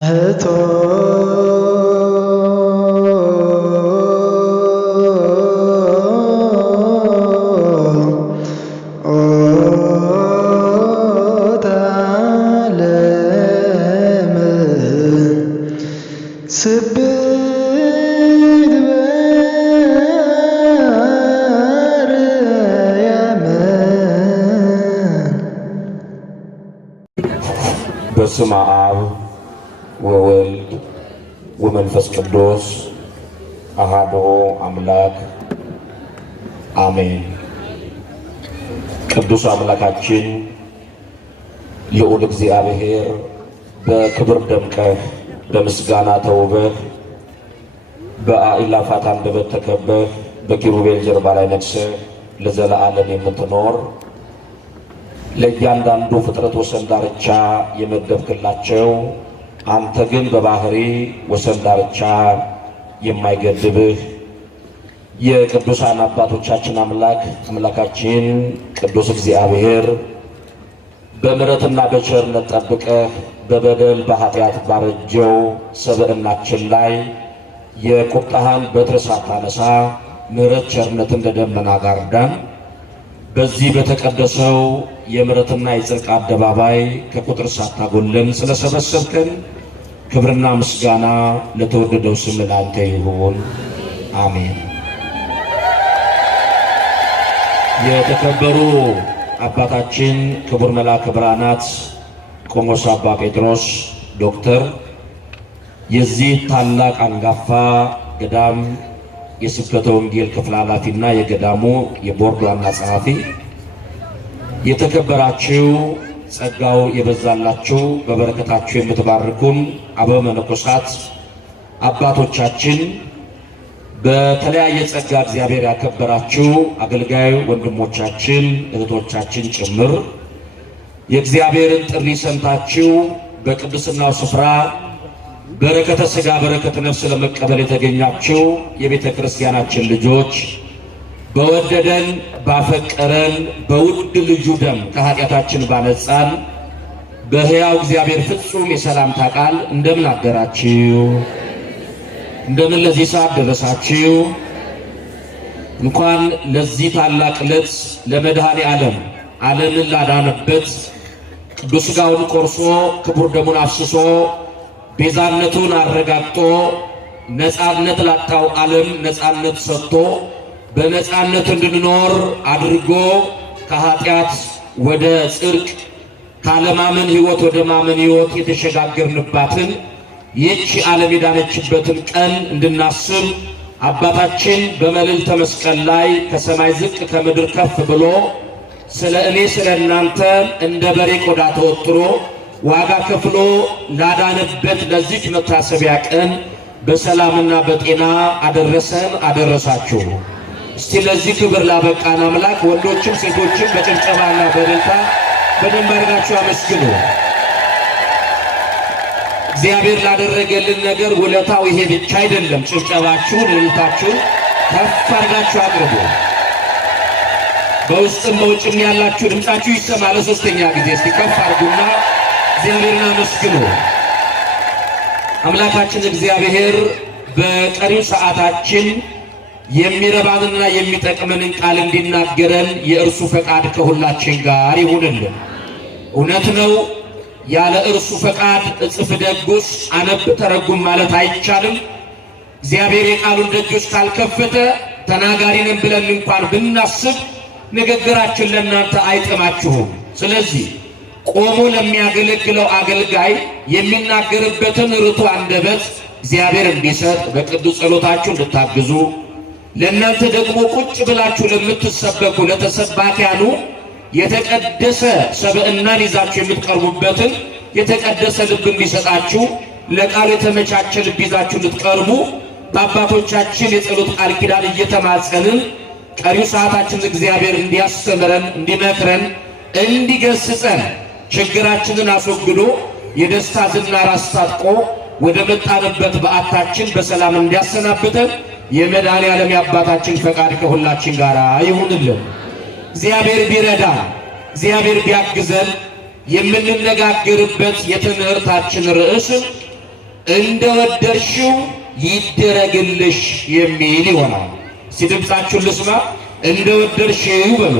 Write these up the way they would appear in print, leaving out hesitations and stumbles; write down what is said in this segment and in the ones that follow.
እቶ በስመ አብ ወወልድ ወመንፈስ ቅዱስ አሐዱ አምላክ አሜን። ቅዱስ አምላካችን ልዑል እግዚአብሔር በክብር ደምቀህ በምስጋና ተውበህ በአእላፋት አንደበት ተከበህ በኪሩቤል ጀርባ ላይ ነግሰህ ለዘለዓለም የምትኖር ለእያንዳንዱ ፍጥረት ወሰን ዳርቻ የመደብክላቸው አንተ ግን በባህሪ ወሰን ዳርቻ የማይገድብህ የቅዱሳን አባቶቻችን አምላካችን ቅዱስ እግዚአብሔር በምሕረትና በቸርነት ጠብቀህ በበደል በኃጢአት ባረጀው ሰብዕናችን ላይ የቁጣህን በትር ሳታነሳ ምሕረት ቸርነት እንደ ደመና ጋርዳን በዚህ በተቀደሰው የምሕረትና የጽድቅ አደባባይ ከቁጥር ሳታጎለን ስለሰበሰብከን ክብርና ምስጋና ለተወደደው ስም ላንተ ይሁን፣ አሜን። የተከበሩ አባታችን ክቡር መልአከ ብርሃናት ቆሞስ አባ ጴጥሮስ ዶክተር የዚህ ታላቅ አንጋፋ ገዳም የስብከተ ወንጌል ክፍል ኃላፊና የገዳሙ የቦርድ ዋና ጸሐፊ፣ የተከበራችሁ ጸጋው የበዛላችሁ በበረከታችሁ የምትባርኩን አበው መነኮሳት አባቶቻችን፣ በተለያየ ጸጋ እግዚአብሔር ያከበራችሁ አገልጋይ ወንድሞቻችን እህቶቻችን ጭምር የእግዚአብሔርን ጥሪ ሰምታችሁ በቅድስናው ስፍራ በረከተ ሥጋ በረከተ ነፍስ ለመቀበል የተገኛችሁ የቤተ ክርስቲያናችን ልጆች በወደደን ባፈቀረን በውድ ልጁ ደም ከኃጢአታችን ባነጻን በሕያው እግዚአብሔር ፍጹም የሰላምታ ቃል እንደምን አደራችሁ? እንደምን ለዚህ ሰዓት ደረሳችሁ? እንኳን ለዚህ ታላቅ ዕለት ለመድኃኔ ዓለምን ላዳነበት ቅዱስ ሥጋውን ቆርሶ ክቡር ደሙን አፍስሶ ቤዛነቱን አረጋግጦ ነፃነት ላጣው ዓለም ነፃነት ሰጥቶ በነፃነት እንድንኖር አድርጎ ከኃጢአት ወደ ጽድቅ ካለማመን ሕይወት ወደ ማመን ሕይወት የተሸጋገርንባትን ይህች ዓለም የዳነችበትን ቀን እንድናስብ አባታችን በመልዕልተ መስቀል ላይ ከሰማይ ዝቅ ከምድር ከፍ ብሎ ስለ እኔ ስለ እናንተ እንደ በሬ ቆዳ ተወጥሮ ዋጋ ከፍሎ ላዳነበት ለዚህ መታሰቢያ ቀን በሰላምና በጤና አደረሰን አደረሳችሁ። እስቲ ለዚህ ክብር ላበቃን አምላክ ወንዶችም ሴቶችም በጭብጨባና በእልልታ በደንብ አድርጋችሁ አመስግኑ። እግዚአብሔር ላደረገልን ነገር ውለታው ይሄ ብቻ አይደለም። ጭብጨባችሁን እልልታችሁን ከፍ አድርጋችሁ አቅርቡ። በውስጥም በውጭም ያላችሁ ድምፃችሁ ይሰማ። ለሶስተኛ ጊዜ እስቲ ከፍ አድርጉና እግዚአብሔርን አመስግኑ። አምላካችን እግዚአብሔር በቀሪው ሰዓታችን የሚረባንና የሚጠቅመንን ቃል እንዲናገረን የእርሱ ፈቃድ ከሁላችን ጋር ይሁንልን። እውነት ነው፣ ያለ እርሱ ፈቃድ እጽፍ ደጉስ አነብ ተረጉም ማለት አይቻልም። እግዚአብሔር የቃሉን ደጆች ካልከፈተ ተናጋሪ ነን ብለን እንኳን ብናስብ ንግግራችን ለእናንተ አይጥማችሁም። ስለዚህ ቆሞ ለሚያገለግለው አገልጋይ የሚናገርበትን ርቱ አንደበት እግዚአብሔር እንዲሰጥ በቅዱስ ጸሎታችሁ እንድታግዙ፣ ለእናንተ ደግሞ ቁጭ ብላችሁ ለምትሰበኩ ለተሰባኪያኑ የተቀደሰ ሰብዕናን ይዛችሁ የምትቀርቡበትን የተቀደሰ ልብ እንዲሰጣችሁ፣ ለቃሉ የተመቻቸ ልብ ይዛችሁ እንድትቀርቡ በአባቶቻችን የጸሎት ቃል ኪዳን እየተማጸንን ቀሪው ሰዓታችን እግዚአብሔር እንዲያስተምረን፣ እንዲመክረን፣ እንዲገስጸን ችግራችንን አስወግዶ የደስታ ዝናር አስታጥቆ ወደ መጣንበት በዓታችን በሰላም እንዲያሰናብተን የመድኃኔ ዓለም የአባታችን ፈቃድ ከሁላችን ጋር ይሁንልን። እግዚአብሔር ቢረዳ እግዚአብሔር ቢያግዘን የምንነጋገርበት የትምህርታችን ርዕስ እንደወደድሽው ይደረግልሽ የሚል ይሆናል። ሲድምጻችሁን ልስማ። እንደወደድሽው በሉ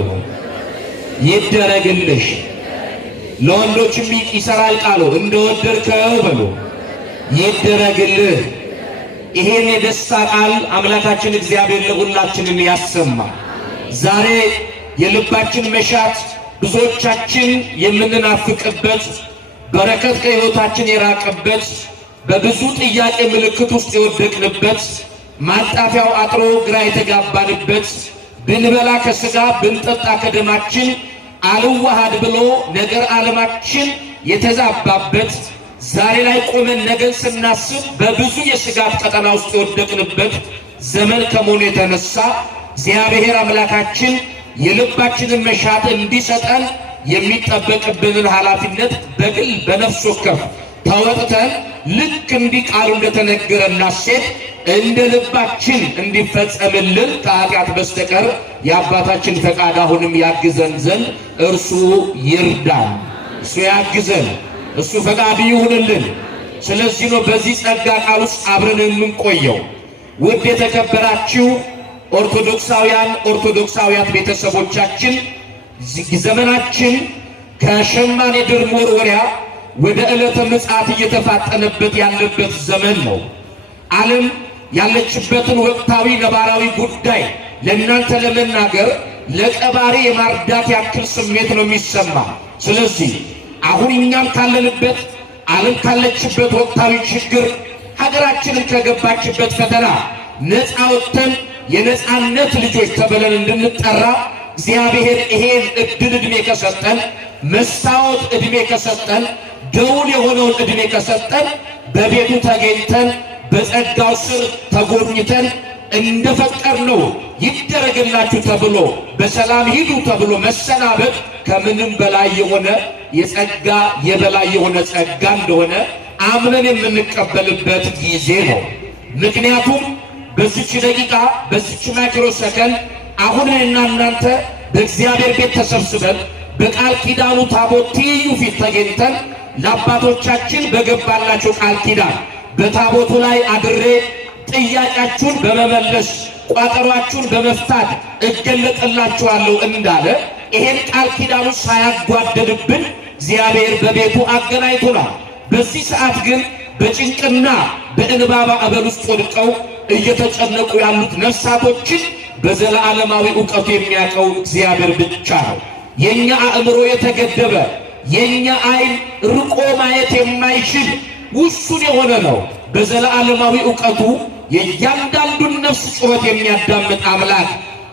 ይደረግልሽ። ለወንዶችም ይሰራል ቃሉ። እንደወደድከው በሉ ይደረግልህ። ይሄን የደስታ ቃል አምላካችን እግዚአብሔር ለሁላችንም ያሰማ። ዛሬ የልባችን መሻት ብዙዎቻችን የምንናፍቅበት በረከት ከሕይወታችን የራቀበት በብዙ ጥያቄ ምልክት ውስጥ የወደቅንበት ማጣፊያው አጥሮ ግራ የተጋባንበት ብንበላ ከሥጋ ብንጠጣ ከደማችን አልዋሃድ ብሎ ነገር ዓለማችን የተዛባበት ዛሬ ላይ ቆመን ነገን ስናስብ በብዙ የስጋት ቀጠና ውስጥ የወደቅንበት ዘመን ከመሆኑ የተነሳ እግዚአብሔር አምላካችን የልባችንን መሻት እንዲሰጠን የሚጠበቅብንን ኃላፊነት በግል በነፍስ ወከፍ ተወጥተን ልክ እንዲህ ቃሉ እንደተነገረና ሴት እንደ ልባችን እንዲፈጸምልን ከኃጢአት በስተቀር የአባታችን ፈቃድ አሁንም ያግዘን ዘንድ እርሱ ይርዳን፣ እሱ ያግዘን፣ እሱ ፈቃድ ይሁንልን። ስለዚህ ነው በዚህ ጸጋ ቃል ውስጥ አብረን የምንቆየው። ውድ የተከበራችሁ ኦርቶዶክሳውያን ቤተሰቦቻችን ዘመናችን ከሸማኔ ድር መወርወሪያ ወደ ዕለተ ምጽአት እየተፋጠነበት ያለበት ዘመን ነው። ዓለም ያለችበትን ወቅታዊ ነባራዊ ጉዳይ ለእናንተ ለመናገር ለቀባሪ የማርዳት ያክል ስሜት ነው የሚሰማ። ስለዚህ አሁን እኛም ካለንበት ዓለም ካለችበት ወቅታዊ ችግር ሀገራችንን ከገባችበት ፈተና ነፃ ወጥተን የነፃነት ልጆች ተብለን እንድንጠራ እግዚአብሔር ይሄን ዕድሜ ከሰጠን፣ መስታወት ዕድሜ ከሰጠን፣ ደውል የሆነውን ዕድሜ ከሰጠን በቤቱ ተገኝተን በጸጋው ስር ተጎብኝተን እንደፈቀድነው ይደረግላችሁ ተብሎ በሰላም ሂዱ ተብሎ መሰናበት ከምንም በላይ የሆነ የጸጋ የበላይ የሆነ ጸጋ እንደሆነ አምነን የምንቀበልበት ጊዜ ነው። ምክንያቱም በዚች ደቂቃ በዚች ማይክሮ ሰከንድ አሁን እናንተ በእግዚአብሔር ቤት ተሰብስበን በቃል ኪዳኑ ታቦት ትይዩ ፊት ተገኝተን ለአባቶቻችን በገባላቸው ቃል ኪዳን በታቦቱ ላይ አድሬ ጥያቄያችሁን በመመለስ ቋጠሯችሁን በመፍታት እገለጥላችኋለሁ እንዳለ ይሄን ቃል ኪዳኑ ሳያጓደልብን እግዚአብሔር በቤቱ አገናኝቶናል። በዚህ ሰዓት ግን በጭንቅና በእንባ ማዕበል ውስጥ ወድቀው እየተጨነቁ ያሉት ነፍሳቶችን በዘላለማዊ ዕውቀቱ የሚያውቀው እግዚአብሔር ብቻ ነው። የኛ አእምሮ የተገደበ የኛ ዓይን ርቆ ማየት የማይችል ውሱን የሆነ ነው። በዘላለማዊ ዕውቀቱ የእያንዳንዱን ነፍስ ጩኸት የሚያዳምጥ አምላክ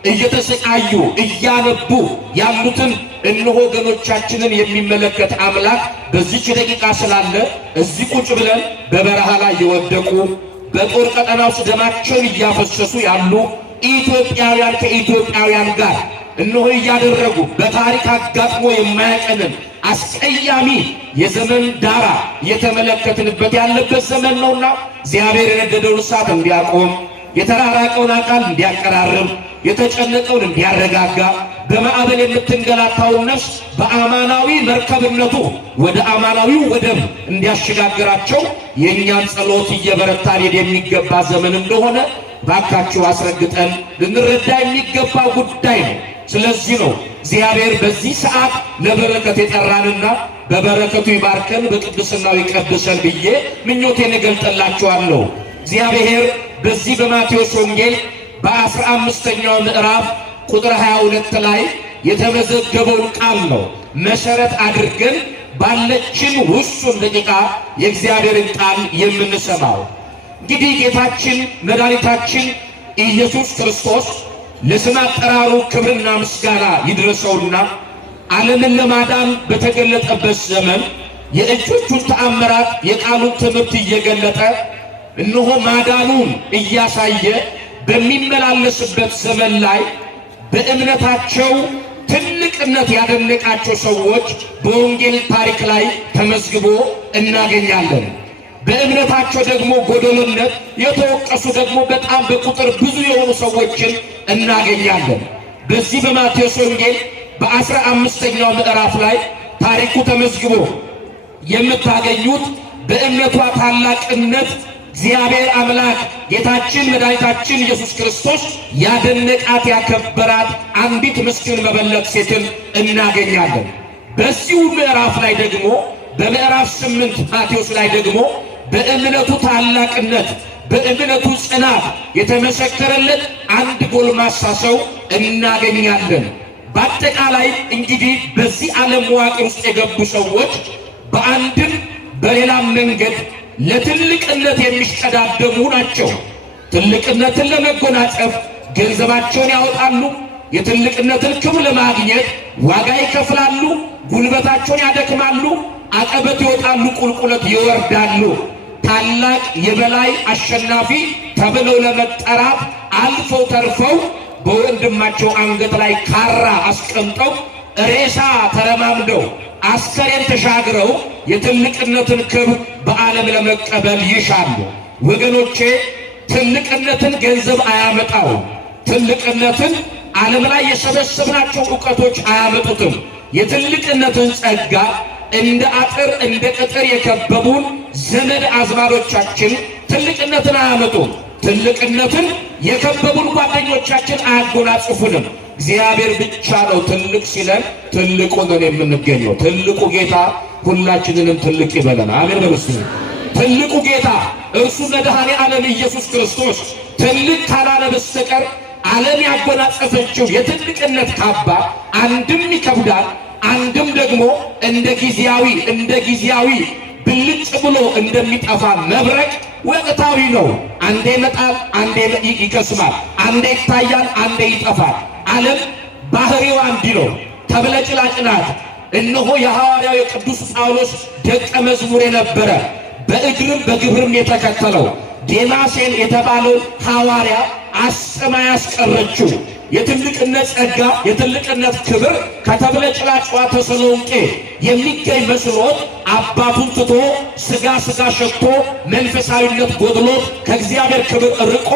እየተሰቃዩ እያነቡ ያሉትን እነሆ ወገኖቻችንን የሚመለከት አምላክ በዚች ደቂቃ ስላለ እዚህ ቁጭ ብለን በበረሃ ላይ የወደቁ በጦር ቀጠና ውስጥ ደማቸውን እያፈሰሱ ያሉ ኢትዮጵያውያን ከኢትዮጵያውያን ጋር እነሆ እያደረጉ በታሪክ አጋጥሞ የማያቀንን አስቀያሚ የዘመን ዳራ እየተመለከትንበት ያለበት ዘመን ነውና እግዚአብሔር የነደደውን እሳት እንዲያቆም፣ የተራራቀውን አካል እንዲያቀራርብ፣ የተጨነቀውን እንዲያረጋጋ፣ በማዕበል የምትንገላታውን ነፍስ በአማናዊ መርከብነቱ ወደ አማናዊው ወደብ እንዲያሸጋግራቸው የእኛን ጸሎት እየበረታን የሚገባ ዘመን እንደሆነ ባካችሁ አስረግጠን ልንረዳ የሚገባ ጉዳይ ነው። ስለዚህ ነው እግዚአብሔር በዚህ ሰዓት ለበረከት የጠራንና በበረከቱ ይባርከን በቅድስናው ይቀድሰን ብዬ ምኞቴን እገልጥላችኋለሁ። እግዚአብሔር በዚህ በማቴዎስ ወንጌል በ15ኛው ምዕራፍ ቁጥር 22 ላይ የተመዘገበውን ቃል ነው መሰረት አድርገን ባለችን ውሱን ደቂቃ የእግዚአብሔርን ቃል የምንሰማው። እንግዲህ ጌታችን መድኃኒታችን ኢየሱስ ክርስቶስ ለስም አጠራሩ ክብርና ምስጋና ይድረሰውና ዓለምን ለማዳን በተገለጠበት ዘመን የእጆቹን ተአምራት የቃሉን ትምህርት እየገለጠ እነሆ ማዳኑን እያሳየ በሚመላለስበት ዘመን ላይ በእምነታቸው ትልቅነት ያደነቃቸው ሰዎች በወንጌል ታሪክ ላይ ተመዝግቦ እናገኛለን። በእምነታቸው ደግሞ ጎደሎነት የተወቀሱ ደግሞ በጣም በቁጥር ብዙ የሆኑ ሰዎችን እናገኛለን። በዚህ በማቴዎስ ወንጌል በ15ኛው ምዕራፍ ላይ ታሪኩ ተመዝግቦ የምታገኙት በእምነቷ ታላቅነት እግዚአብሔር አምላክ ጌታችን መድኃኒታችን ኢየሱስ ክርስቶስ ያደነቃት ያከበራት አንዲት ምስኪን መበለት ሴትን እናገኛለን። በዚሁ ምዕራፍ ላይ ደግሞ በምዕራፍ 8 ማቴዎስ ላይ ደግሞ በእምነቱ ታላቅነት በእምነቱ ጽናት የተመሰከረለት አንድ ጎልማሳ ሰው እናገኛለን። በአጠቃላይ እንግዲህ በዚህ ዓለም መዋቅር ውስጥ የገቡ ሰዎች በአንድም በሌላም መንገድ ለትልቅነት የሚሽቀዳደሙ ናቸው። ትልቅነትን ለመጎናጸፍ ገንዘባቸውን ያወጣሉ። የትልቅነትን ክብር ለማግኘት ዋጋ ይከፍላሉ። ጉልበታቸውን ያደክማሉ። አቀበት ይወጣሉ፣ ቁልቁለት ይወርዳሉ። ታላቅ የበላይ አሸናፊ ተብለው ለመጠራት አልፈው ተርፈው በወንድማቸው አንገት ላይ ካራ አስቀምጠው ሬሳ ተረማምደው አስከሬን ተሻግረው የትልቅነትን ክብር በዓለም ለመቀበል ይሻሉ። ወገኖቼ ትልቅነትን ገንዘብ አያመጣው። ትልቅነትን ዓለም ላይ የሰበሰብናቸው ዕውቀቶች አያመጡትም። የትልቅነትን ጸጋ እንደ አጥር እንደ ቅጥር የከበቡን ዘመድ አዝማዶቻችን ትልቅነትን አያመጡም። ትልቅነትን የከበቡን ጓደኞቻችን አያጎናጽፉንም። እግዚአብሔር ብቻ ነው ትልቅ ሲለን ትልቁ ነው የምንገኘው። ትልቁ ጌታ ሁላችንንም ትልቅ ይበለን። አሜን በሉስ። ትልቁ ጌታ እርሱ መድኃኔ ዓለም ኢየሱስ ክርስቶስ ትልቅ ካላለ በስተቀር ዓለም ያጎናጸፈችው የትልቅነት ካባ አንድም ይከብዳል፣ አንድም ደግሞ እንደ ጊዜያዊ ብልጭ ብሎ እንደሚጠፋ መብረቅ ወቅታዊ ነው። አንዴ ይመጣል፣ አንዴ ይከስማል፣ አንዴ ይታያል፣ አንዴ ይጠፋል። ዓለም ባህሪዋ እንዲህ ነው፣ ተብለጭላጭ ናት። እነሆ የሐዋርያው የቅዱስ ጳውሎስ ደቀ መዝሙር የነበረ በእግርም በግብርም የተከተለው ዴማሴን የተባለው ሐዋርያ አስጥማ ያስቀረችው የትልቅነት ጸጋ የትልቅነት ክብር ከተብለጭላጭዋ ተሰሎንቄ የሚገኝ መስሎት አባቱን ትቶ ስጋ ሸቶ መንፈሳዊነት ጎድሎት ከእግዚአብሔር ክብር ርቆ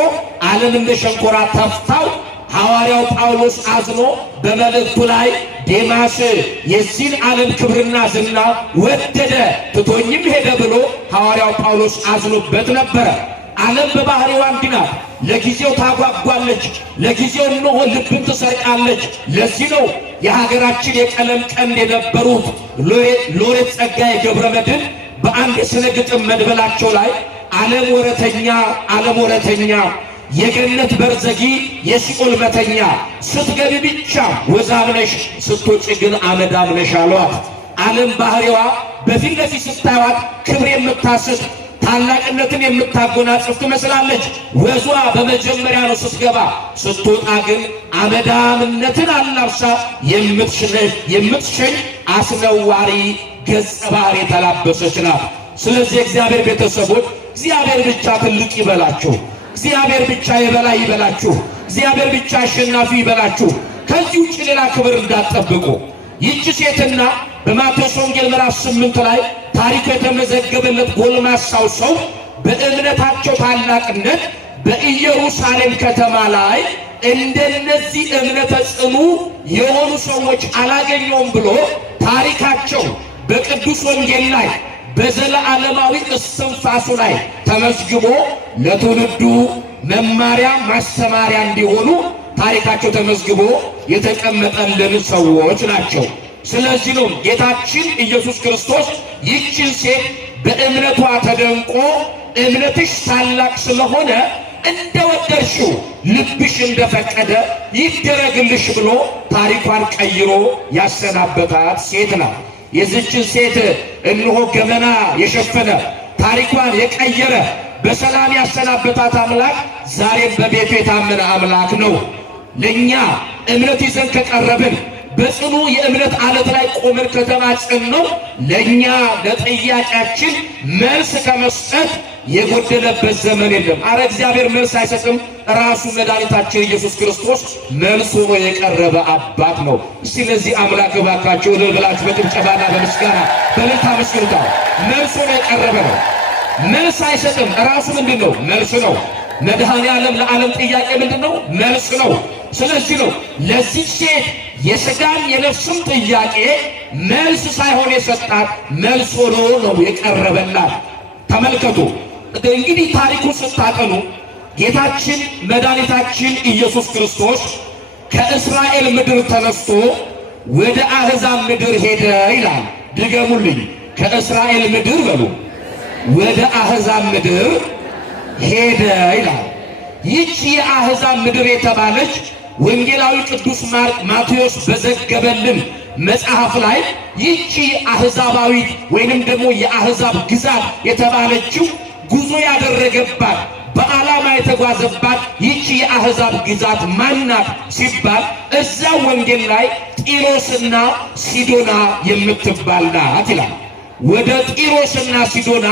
ዓለም እንደ ሸንኮራ ተፍታው ሐዋርያው ጳውሎስ አዝኖ በመልእክቱ ላይ ዴማስ የዚህን ዓለም ክብርና ዝና ወደደ ትቶኝም ሄደ ብሎ ሐዋርያው ጳውሎስ አዝኖበት ነበረ። ዓለም በባህሪዋ እንዲህ ናት። ለጊዜው ታጓጓለች፣ ለጊዜው እነሆ ልብን ትሰርቃለች። ለዚህ ነው የሀገራችን የቀለም ቀንድ የነበሩት ሎሬት ጸጋዬ ገብረመድኅን በአንድ የሥነ ግጥም መድበላቸው ላይ ዓለም ወረተኛ የገነት በርዘጊ የሲኦል መተኛ ስትገቢ ብቻ ወዛምነሽ ስትወጪ ግን አመዳምነሽ አሏት። ዓለም ባህሪዋ በፊት ለፊት ስታዩት ክብር የምታስት ታላቅነትን የምታጎናጽፍ ትመስላለች። ወዟ በመጀመሪያ ነው ስትገባ፣ ስትወጣ ግን አመዳምነትን አላብሳ የምትሸኝ አስነዋሪ ገጸ ባህሪ የተላበሰች ናት። ስለዚህ እግዚአብሔር ቤተሰቦች እግዚአብሔር ብቻ ትልቅ ይበላችሁ። እግዚአብሔር ብቻ የበላይ ይበላችሁ። እግዚአብሔር ብቻ አሸናፊ ይበላችሁ። ከዚህ ውጭ ሌላ ክብር እንዳትጠብቁ። ይህች ሴትና በማቴዎስ ወንጌል ምዕራፍ 8 ላይ ታሪኩ የተመዘገበለት ጎልማሳው ሰው በእምነታቸው ታላቅነት በኢየሩሳሌም ከተማ ላይ እንደነዚህ እምነተ ጽኑ የሆኑ ሰዎች አላገኘውም ብሎ ታሪካቸው በቅዱስ ወንጌል ላይ በዘለዓለማዊ እስትንፋሱ ላይ ተመዝግቦ ለትውልዱ መማሪያ ማስተማሪያ እንዲሆኑ ታሪካቸው ተመዝግቦ የተቀመጠልን ሰዎች ናቸው። ስለዚህ ነው ጌታችን ኢየሱስ ክርስቶስ ይህችን ሴት በእምነቷ ተደንቆ እምነትሽ ታላቅ ስለሆነ እንደወደድሽው ልብሽ እንደፈቀደ ይደረግልሽ ብሎ ታሪኳን ቀይሮ ያሰናበታት ሴት ናት። የዚችን ሴት እነሆ ገመና የሸፈነ ታሪኳን የቀየረ በሰላም ያሰናበታት አምላክ ዛሬም በቤቱ የታመነ አምላክ ነው። ለእኛ እምነት ይዘን ከቀረብን በጽኑ የእምነት ዓለት ላይ ቆመን ከተማጸንነው ለእኛ ለጥያቄያችን መልስ ከመስጠት የጎደለበት ዘመን የለም። አረ እግዚአብሔር መልስ አይሰጥም። ራሱ መድኃኒታችን ኢየሱስ ክርስቶስ መልስ ሆኖ የቀረበ አባት ነው። እስቲ ለዚህ አምላክ እባካችሁ እልል ብላችሁ በጭብጨባና በምስጋና በእልልታ አመስግኑታ። መልስ ሆኖ የቀረበ ነው። መልስ አይሰጥም። ራሱ ምንድን ነው? መልስ ነው። መድኃኔ ዓለም ለዓለም ጥያቄ ምንድን ነው? መልስ ነው። ስለዚህ ነው ለዚህ ሴት የሥጋም የነፍስም ጥያቄ መልስ ሳይሆን የሰጣት መልስ ሆኖ ነው የቀረበላት። ተመልከቱ እንግዲህ ታሪኩን ስታጠኑ ጌታችን መድኃኒታችን ኢየሱስ ክርስቶስ ከእስራኤል ምድር ተነስቶ ወደ አሕዛብ ምድር ሄደ ይላል። ድገሙልኝ። ከእስራኤል ምድር በሉ ወደ አሕዛብ ምድር ሄደ ይላል። ይህች የአሕዛብ ምድር የተባለች ወንጌላዊ ቅዱስ ማቴዎስ በዘገበልን መጽሐፍ ላይ ይህች አሕዛባዊት ወይንም ደግሞ የአሕዛብ ግዛት የተባለችው ጉዞ ያደረገባት በዓላማ የተጓዘባት ይህች የአሕዛብ ግዛት ማናት ሲባል እዛው ወንጌል ላይ ጢሮስና ሲዶና የምትባል ናት ይላል። ወደ ጢሮስና ሲዶና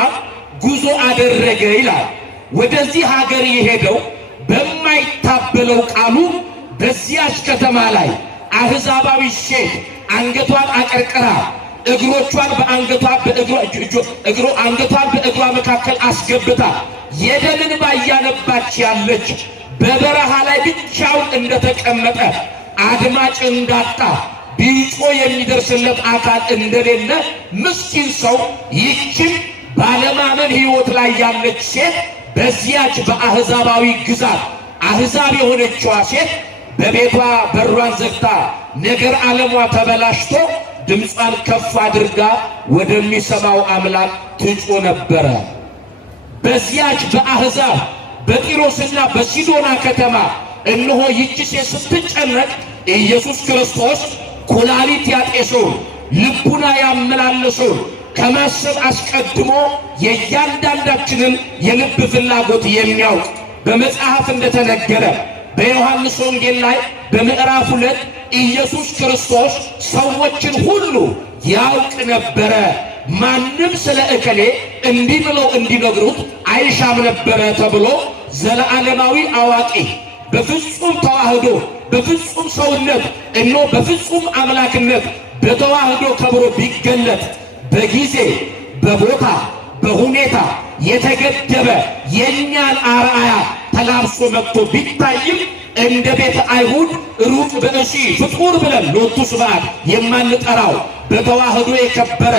ጉዞ አደረገ ይላል። ወደዚህ ሀገር የሄደው በማይታበለው ቃሉ በዚያች ከተማ ላይ አሕዛባዊ ሴት አንገቷን አቀርቅራ እግሮቿን አንገቷን በእግሯ መካከል አስገብታ የደምን ባያነባች ያለች በበረሃ ላይ ብቻውን እንደተቀመጠ አድማጭ እንዳጣ ቢጮ የሚደርስለት አካል እንደሌለ ምስኪን ሰው ይህችን ባለማመን ሕይወት ላይ ያለች ሴት በዚያች በአሕዛባዊ ግዛት አሕዛብ የሆነችዋ ሴት በቤቷ በሯን ዘግታ ነገር ዓለሟ ተበላሽቶ ድምጿን ከፍ አድርጋ ወደሚሰማው አምላክ ትጮ ነበረ። በዚያች በአሕዛብ በጢሮስና በሲዶና ከተማ እነሆ ይህች ሴት ስትጨነቅ ኢየሱስ ክርስቶስ ኩላሊት ያጤሰውን ልቡና ያመላለሰውን ከማሰብ አስቀድሞ የእያንዳንዳችንን የልብ ፍላጎት የሚያውቅ በመጽሐፍ እንደተነገረ በዮሐንስ ወንጌል ላይ በምዕራፍ 2 ኢየሱስ ክርስቶስ ሰዎችን ሁሉ ያውቅ ነበረ፣ ማንም ስለ እከሌ እንዲህ ብለው እንዲነግሩት አይሻም ነበረ ተብሎ ዘለዓለማዊ አዋቂ በፍጹም ተዋህዶ በፍጹም ሰውነት እነሆ በፍጹም አምላክነት በተዋህዶ ከብሮ ቢገለጥ በጊዜ በቦታ በሁኔታ የተገደበ የእኛን አርአያ ተላብሶ መጥቶ ቢታይም እንደ ቤተ አይሁድ ሩቅ ብእሲ ፍጡር ብለን ሎቱ ስብሐት የማንጠራው በተዋህዶ የከበረ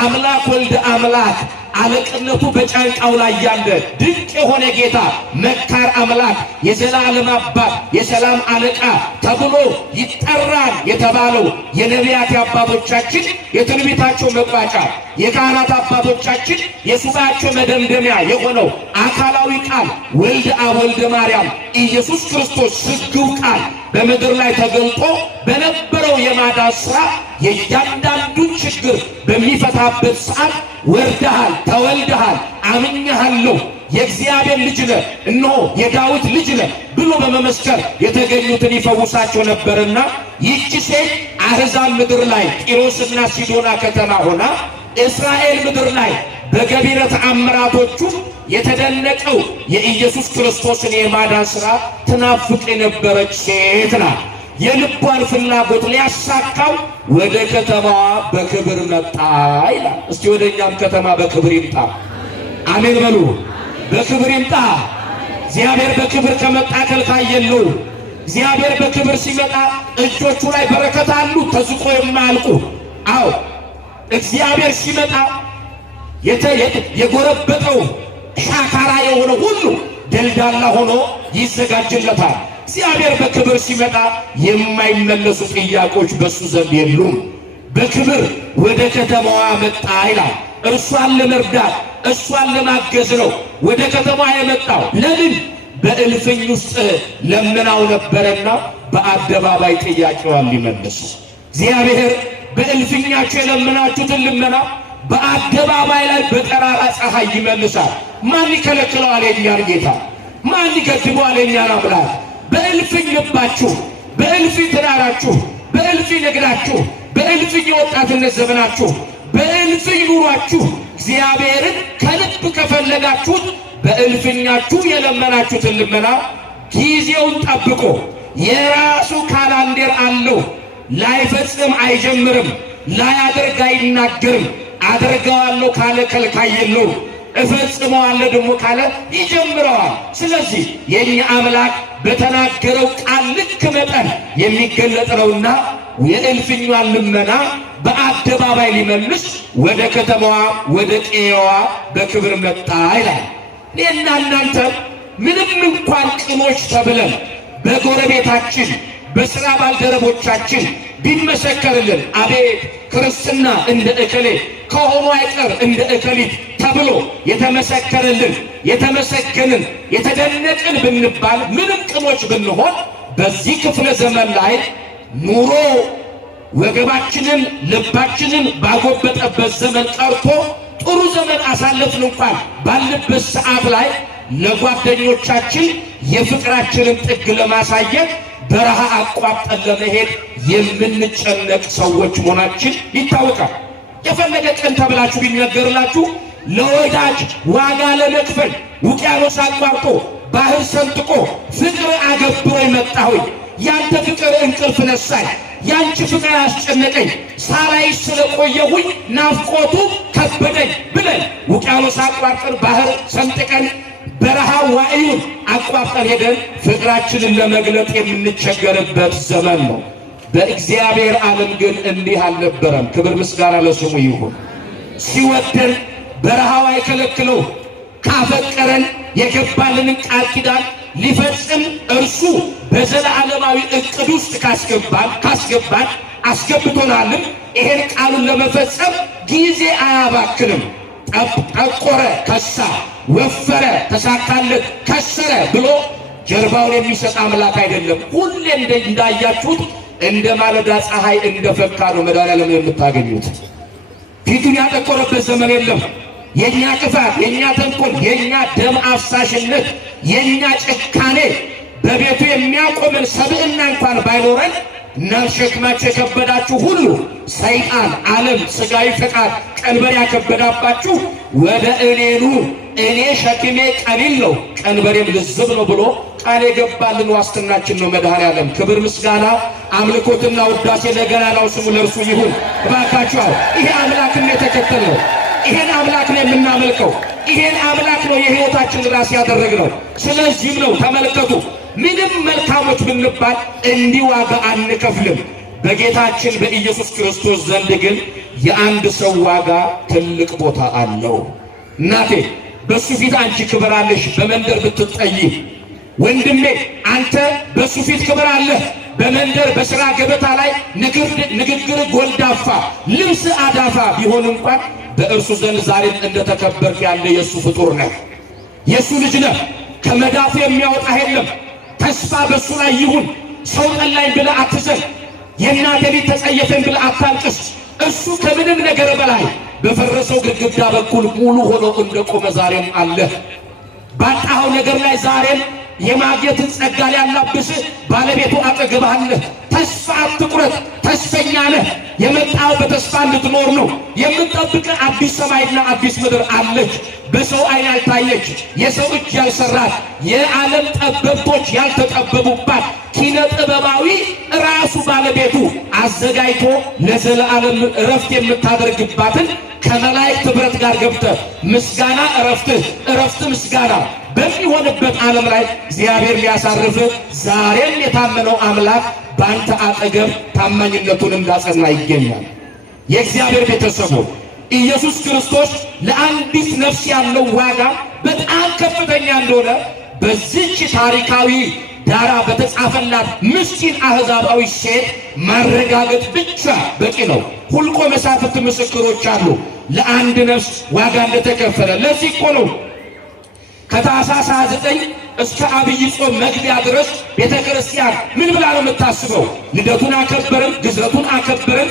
አምላክ ወልደ አምላክ አለቅነቱ በጫንቃው ላይ ያለ ድንቅ የሆነ ጌታ መካር አምላክ የዘላለም አባት የሰላም አለቃ ተብሎ ይጠራል የተባለው የነቢያት አባቶቻችን የትንቢታቸው መቋጫ የካህናት አባቶቻችን የሱባኤያቸው መደምደሚያ የሆነው አካላዊ ቃል ወልደ አብ ወልደ ማርያም ኢየሱስ ክርስቶስ ስግው ቃል በምድር ላይ ተገልጦ በነበረው የማዳን ሥራ የእያንዳንዱን ችግር በሚፈታበት ሰዓት ወርደሃል፣ ተወልደሃል፣ አምኜሃለሁ፣ የእግዚአብሔር ልጅ ነህ፣ እነሆ የዳዊት ልጅ ነህ ብሎ በመመስከር የተገኙትን ይፈውሳቸው ነበርና ይህች ሴት አሕዛብ ምድር ላይ ጢሮስና ሲዶና ከተማ ሆና እስራኤል ምድር ላይ በገቢረ ተአምራቶቹ የተደነቀው የኢየሱስ ክርስቶስን የማዳን ሥራ ትናፍቅ የነበረች ሴት ናት። የልቧን ፍላጎት ሊያሳካው ወደ ከተማዋ በክብር መጣ ይላል። እስቲ ወደ እኛም ከተማ በክብር ይምጣ። አሜን በሉ። በክብር ይምጣ። እግዚአብሔር በክብር ከመጣ ከልካይ የለው። እግዚአብሔር በክብር ሲመጣ እጆቹ ላይ በረከት አሉ ተዝቆ የማያልቁ። አዎ እግዚአብሔር ሲመጣ የጎረበጠው ሻካራ የሆነ ሁሉ ደልዳላ ሆኖ ይዘጋጅለታል። እግዚአብሔር በክብር ሲመጣ የማይመለሱ ጥያቄዎች በሱ ዘንድ የሉም። በክብር ወደ ከተማዋ መጣ ይላል። እርሷን ለመርዳት እሷን ለማገዝ ነው ወደ ከተማዋ የመጣው። ለምን? በእልፍኝ ውስጥ ለምናው ነበረና በአደባባይ ጥያቄዋን ሊመልስ እግዚአብሔር በእልፍኛችሁ የለመናችሁትን ልመና በአደባባይ ላይ በጠራራ ፀሐይ ይመልሳል። ማን ይከለክለዋል? የእኛን ጌታ ማን ይገድበዋል? የእኛን አምላክ በእልፍኝ ልባችሁ፣ በእልፍኝ ትዳራችሁ፣ በእልፍኝ ንግዳችሁ፣ በእልፍኝ የወጣትነት ዘመናችሁ፣ በእልፍኝ ኑሯችሁ እግዚአብሔርን ከልብ ከፈለጋችሁት በእልፍኛችሁ የለመናችሁትን ልመና ጊዜውን ጠብቆ የራሱ ካላንደር አለው። ላይፈጽም አይጀምርም፣ ላያደርግ አይናገርም። አደርገዋለሁ ካለ ከልካይ የለውም። እፈጽመዋለሁ ደግሞ ካለ ይጀምረዋል። ስለዚህ የኛ አምላክ በተናገረው ቃል ልክ መጠን የሚገለጥ ነውና የእልፍኟን ልመና በአደባባይ ሊመልስ ወደ ከተማዋ ወደ ቄዋ በክብር መጣ ይላል። እኔና እናንተ ምንም እንኳን ቅኖች ተብለን በጎረቤታችን በሥራ ባልደረቦቻችን ቢመሰከርልን አቤት ክርስትና እንደ እከሌ ከሆኑ አይቀር እንደ እከሊት ተብሎ የተመሰከረልን የተመሰገንን የተደነቅን ብንባል ምንም ቅኖች ብንሆን በዚህ ክፍለ ዘመን ላይ ኑሮ ወገባችንን ልባችንን ባጎበጠበት ዘመን ቀርቶ ጥሩ ዘመን አሳለፍን እንኳን ባለበት ሰዓት ላይ ለጓደኞቻችን የፍቅራችንን ጥግ ለማሳየት በረሃ አቋርጠን ለመሄድ የምንጨነቅ ሰዎች መሆናችን ይታወቃል። የፈለገ ቀን ተብላችሁ ቢነገርላችሁ ለወዳጅ ዋጋ ለመክፈል ውቅያኖስ አቋርጦ ባህር ሰንጥቆ ፍቅር አገብሮ የመጣሁኝ ያንተ ፍቅር እንቅልፍ ነሳኝ፣ ያንቺ ፍቅር አስጨነቀኝ፣ ሳላይሽ ስለቆየሁኝ ናፍቆቱ ከበደኝ ብለን ውቅያኖስ አቋርጠን ባህር ሰንጥቀን በረሃ ዋዕዩን አቋርጠን ሄደን ፍቅራችንን ለመግለጥ የምንቸገርበት ዘመን ነው። በእግዚአብሔር ዓለም ግን እንዲህ አልነበረም። ክብር ምስጋና ለስሙ ይሁን። ሲወደን በረሃው አይከለክለው፣ ካፈቀረን የገባልንን ቃል ኪዳን ሊፈጽም እርሱ በዘላለማዊ ዕቅድ ውስጥ ካስገባን አስገብቶናልም። ይሄን ቃሉን ለመፈጸም ጊዜ አያባክንም። ጠቆረ ከሳ፣ ወፈረ ተሳካለት፣ ከሰረ ብሎ ጀርባውን የሚሰጥ አምላክ አይደለም። ሁሌ እንዳያችሁት እንደ ማለዳ ፀሐይ እንደፈካ ነው መድኃኒዓለም የምታገኙት። ፊቱን ያጠቆረበት ዘመን የለም። የኛ ክፋት፣ የኛ ተንኮል፣ የኛ ደም አፍሳሽነት፣ የኛ ጭካኔ በቤቱ የሚያቆመን ሰብዕና እንኳን ባይኖረን እናንተ ሸክማችሁ የከበዳችሁ ሁሉ ሰይጣን፣ ዓለም፣ ሥጋዊ ፈቃድ ቀንበር ያከበዳባችሁ ወደ እኔ ኑ፣ እኔ ሸክሜ ቀሊል ነው ቀንበሬም ልዝብ ነው ብሎ ቃል የገባልን ዋስትናችን ነው መድኃኒዓለም። ክብር ምስጋና አምልኮትና ውዳሴ ለገናናው ስሙ ለእርሱ ይሁን። እባካችሁ ይሄ አምላክን የተከተልነው ይሄን አምላክ ነው የምናመልከው። ይሄን አምላክ ነው የሕይወታችን ራስ ያደረግነው። ስለዚህም ነው ተመልከቱ፣ ምንም መልካሞች ብንባል እንዲህ ዋጋ አንከፍልም። በጌታችን በኢየሱስ ክርስቶስ ዘንድ ግን የአንድ ሰው ዋጋ ትልቅ ቦታ አለው። እናቴ በሱ ፊት አንቺ ክብር አለሽ በመንደር ብትጠይ፣ ወንድሜ አንተ በሱ ፊት ክብር አለህ በመንደር በሥራ ገበታ ላይ ንግግር ጎልዳፋ ልብስ አዳፋ ቢሆን እንኳን በእርሱ ዘንድ ዛሬም እንደተከበርክ ያለ የእሱ ፍጡር ነህ፣ የእሱ ልጅ ነህ። ከመዳፉ የሚያወጣ የለም። ተስፋ በእሱ ላይ ይሁን። ሰው ጠላኝ ብለህ አትዘን፣ የእናቴ ልጅ ተጸየፈኝ ብለህ አታልቅስ። እሱ ከምንም ነገር በላይ በፈረሰው ግድግዳ በኩል ሙሉ ሆኖ እንደቆመ ዛሬም አለ። ባጣኸው ነገር ላይ ዛሬም የማግኘትን ጸጋ ሊያላብስህ ባለቤቱ አጠገብህ አለ። ተስፋ አትቁረጥ፣ ተስፈኛ ነህ። የመጣው በተስፋ እንድትኖር ነው። የምንጠብቅ አዲስ ሰማይና አዲስ ምድር አለች፣ በሰው ዓይን ያልታየች፣ የሰው እጅ ያልሰራት፣ የዓለም ጠበብቶች ያልተጠበቡባት፣ ኪነ ጥበባዊ ራሱ ባለቤቱ አዘጋጅቶ ለዘለዓለም እረፍት የምታደርግባትን ከመላእክት ኅብረት ጋር ገብተህ ምስጋና እረፍትህ፣ እረፍት ምስጋና በሚሆንበት ዓለም ላይ እግዚአብሔር ሊያሳርፍ ዛሬም የታመነው አምላክ በአንተ አጠገብ ታማኝነቱን እንዳጸና ይገኛል። የእግዚአብሔር ቤተሰቦች ኢየሱስ ክርስቶስ ለአንዲት ነፍስ ያለው ዋጋ በጣም ከፍተኛ እንደሆነ በዚህች ታሪካዊ ዳራ በተጻፈላት ምስኪን አሕዛባዊ ሴት ማረጋገጥ ብቻ በቂ ነው። ሁልቆ መሳፍርት ምስክሮች አሉ ለአንድ ነፍስ ዋጋ እንደተከፈለ። ለዚህ እኮ ነው ከታኅሳስ 29 እስከ አብይ ጾም መግቢያ ድረስ ቤተ ክርስቲያን ምን ብላ ነው የምታስበው? ልደቱን አከበርን፣ ግዝረቱን አከበርን፣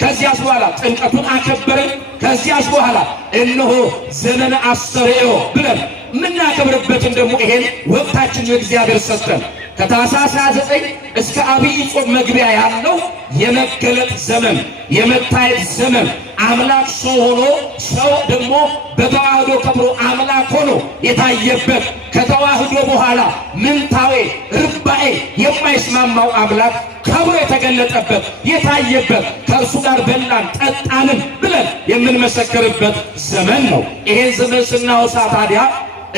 ከዚያስ በኋላ ጥምቀቱን አከበርን፣ ከዚያስ በኋላ እነሆ ዘመነ አስተርእዮ ብለን የምናከብርበትን ደግሞ ይሄን ወቅታችን እግዚአብሔር ሰጠን። ከታኅሳስ 29 እስከ አብይ ጾም መግቢያ ያለው የመገለጥ ዘመን፣ የመታየት ዘመን፣ አምላክ ሰው ሆኖ ሰው ደግሞ በተዋህዶ ከብሮ አምላክ ሆኖ የታየበት፣ ከተዋህዶ በኋላ ምንታዌ ርባኤ የማይስማማው አምላክ ከብሮ የተገለጠበት የታየበት ከእርሱ ጋር በላን ጠጣንም ብለን የምንመሰክርበት ዘመን ነው። ይሄን ዘመን ስናወሳ ታዲያ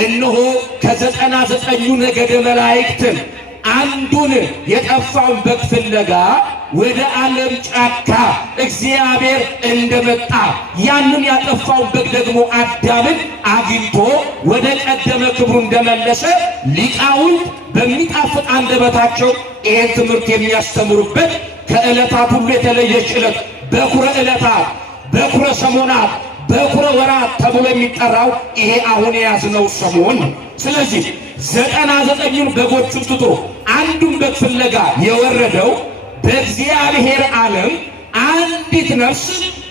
እነሆ ከ99 ነገደ መላእክትን አንዱን የጠፋውን በግ ፍለጋ ወደ ዓለም ጫካ እግዚአብሔር እንደመጣ ያንን ያጠፋውን በግ ደግሞ አዳምን አግኝቶ ወደ ቀደመ ክብሩ እንደመለሰ ሊቃውንት በሚጣፍጥ አንደበታቸው ይህን ትምህርት የሚያስተምሩበት ከዕለታት ሁሉ የተለየች ዕለት በኩረ ዕለታት፣ በኩረ ሰሞናት፣ በኩረ ወራት ተብሎ የሚጠራው ይሄ አሁን የያዝነው ሰሞን ነው። ስለዚህ 99ኙን በጎቹን ትቶ አንዱን በግ ፍለጋ የወረደው በእግዚአብሔር ዓለም አንዲት ነፍስ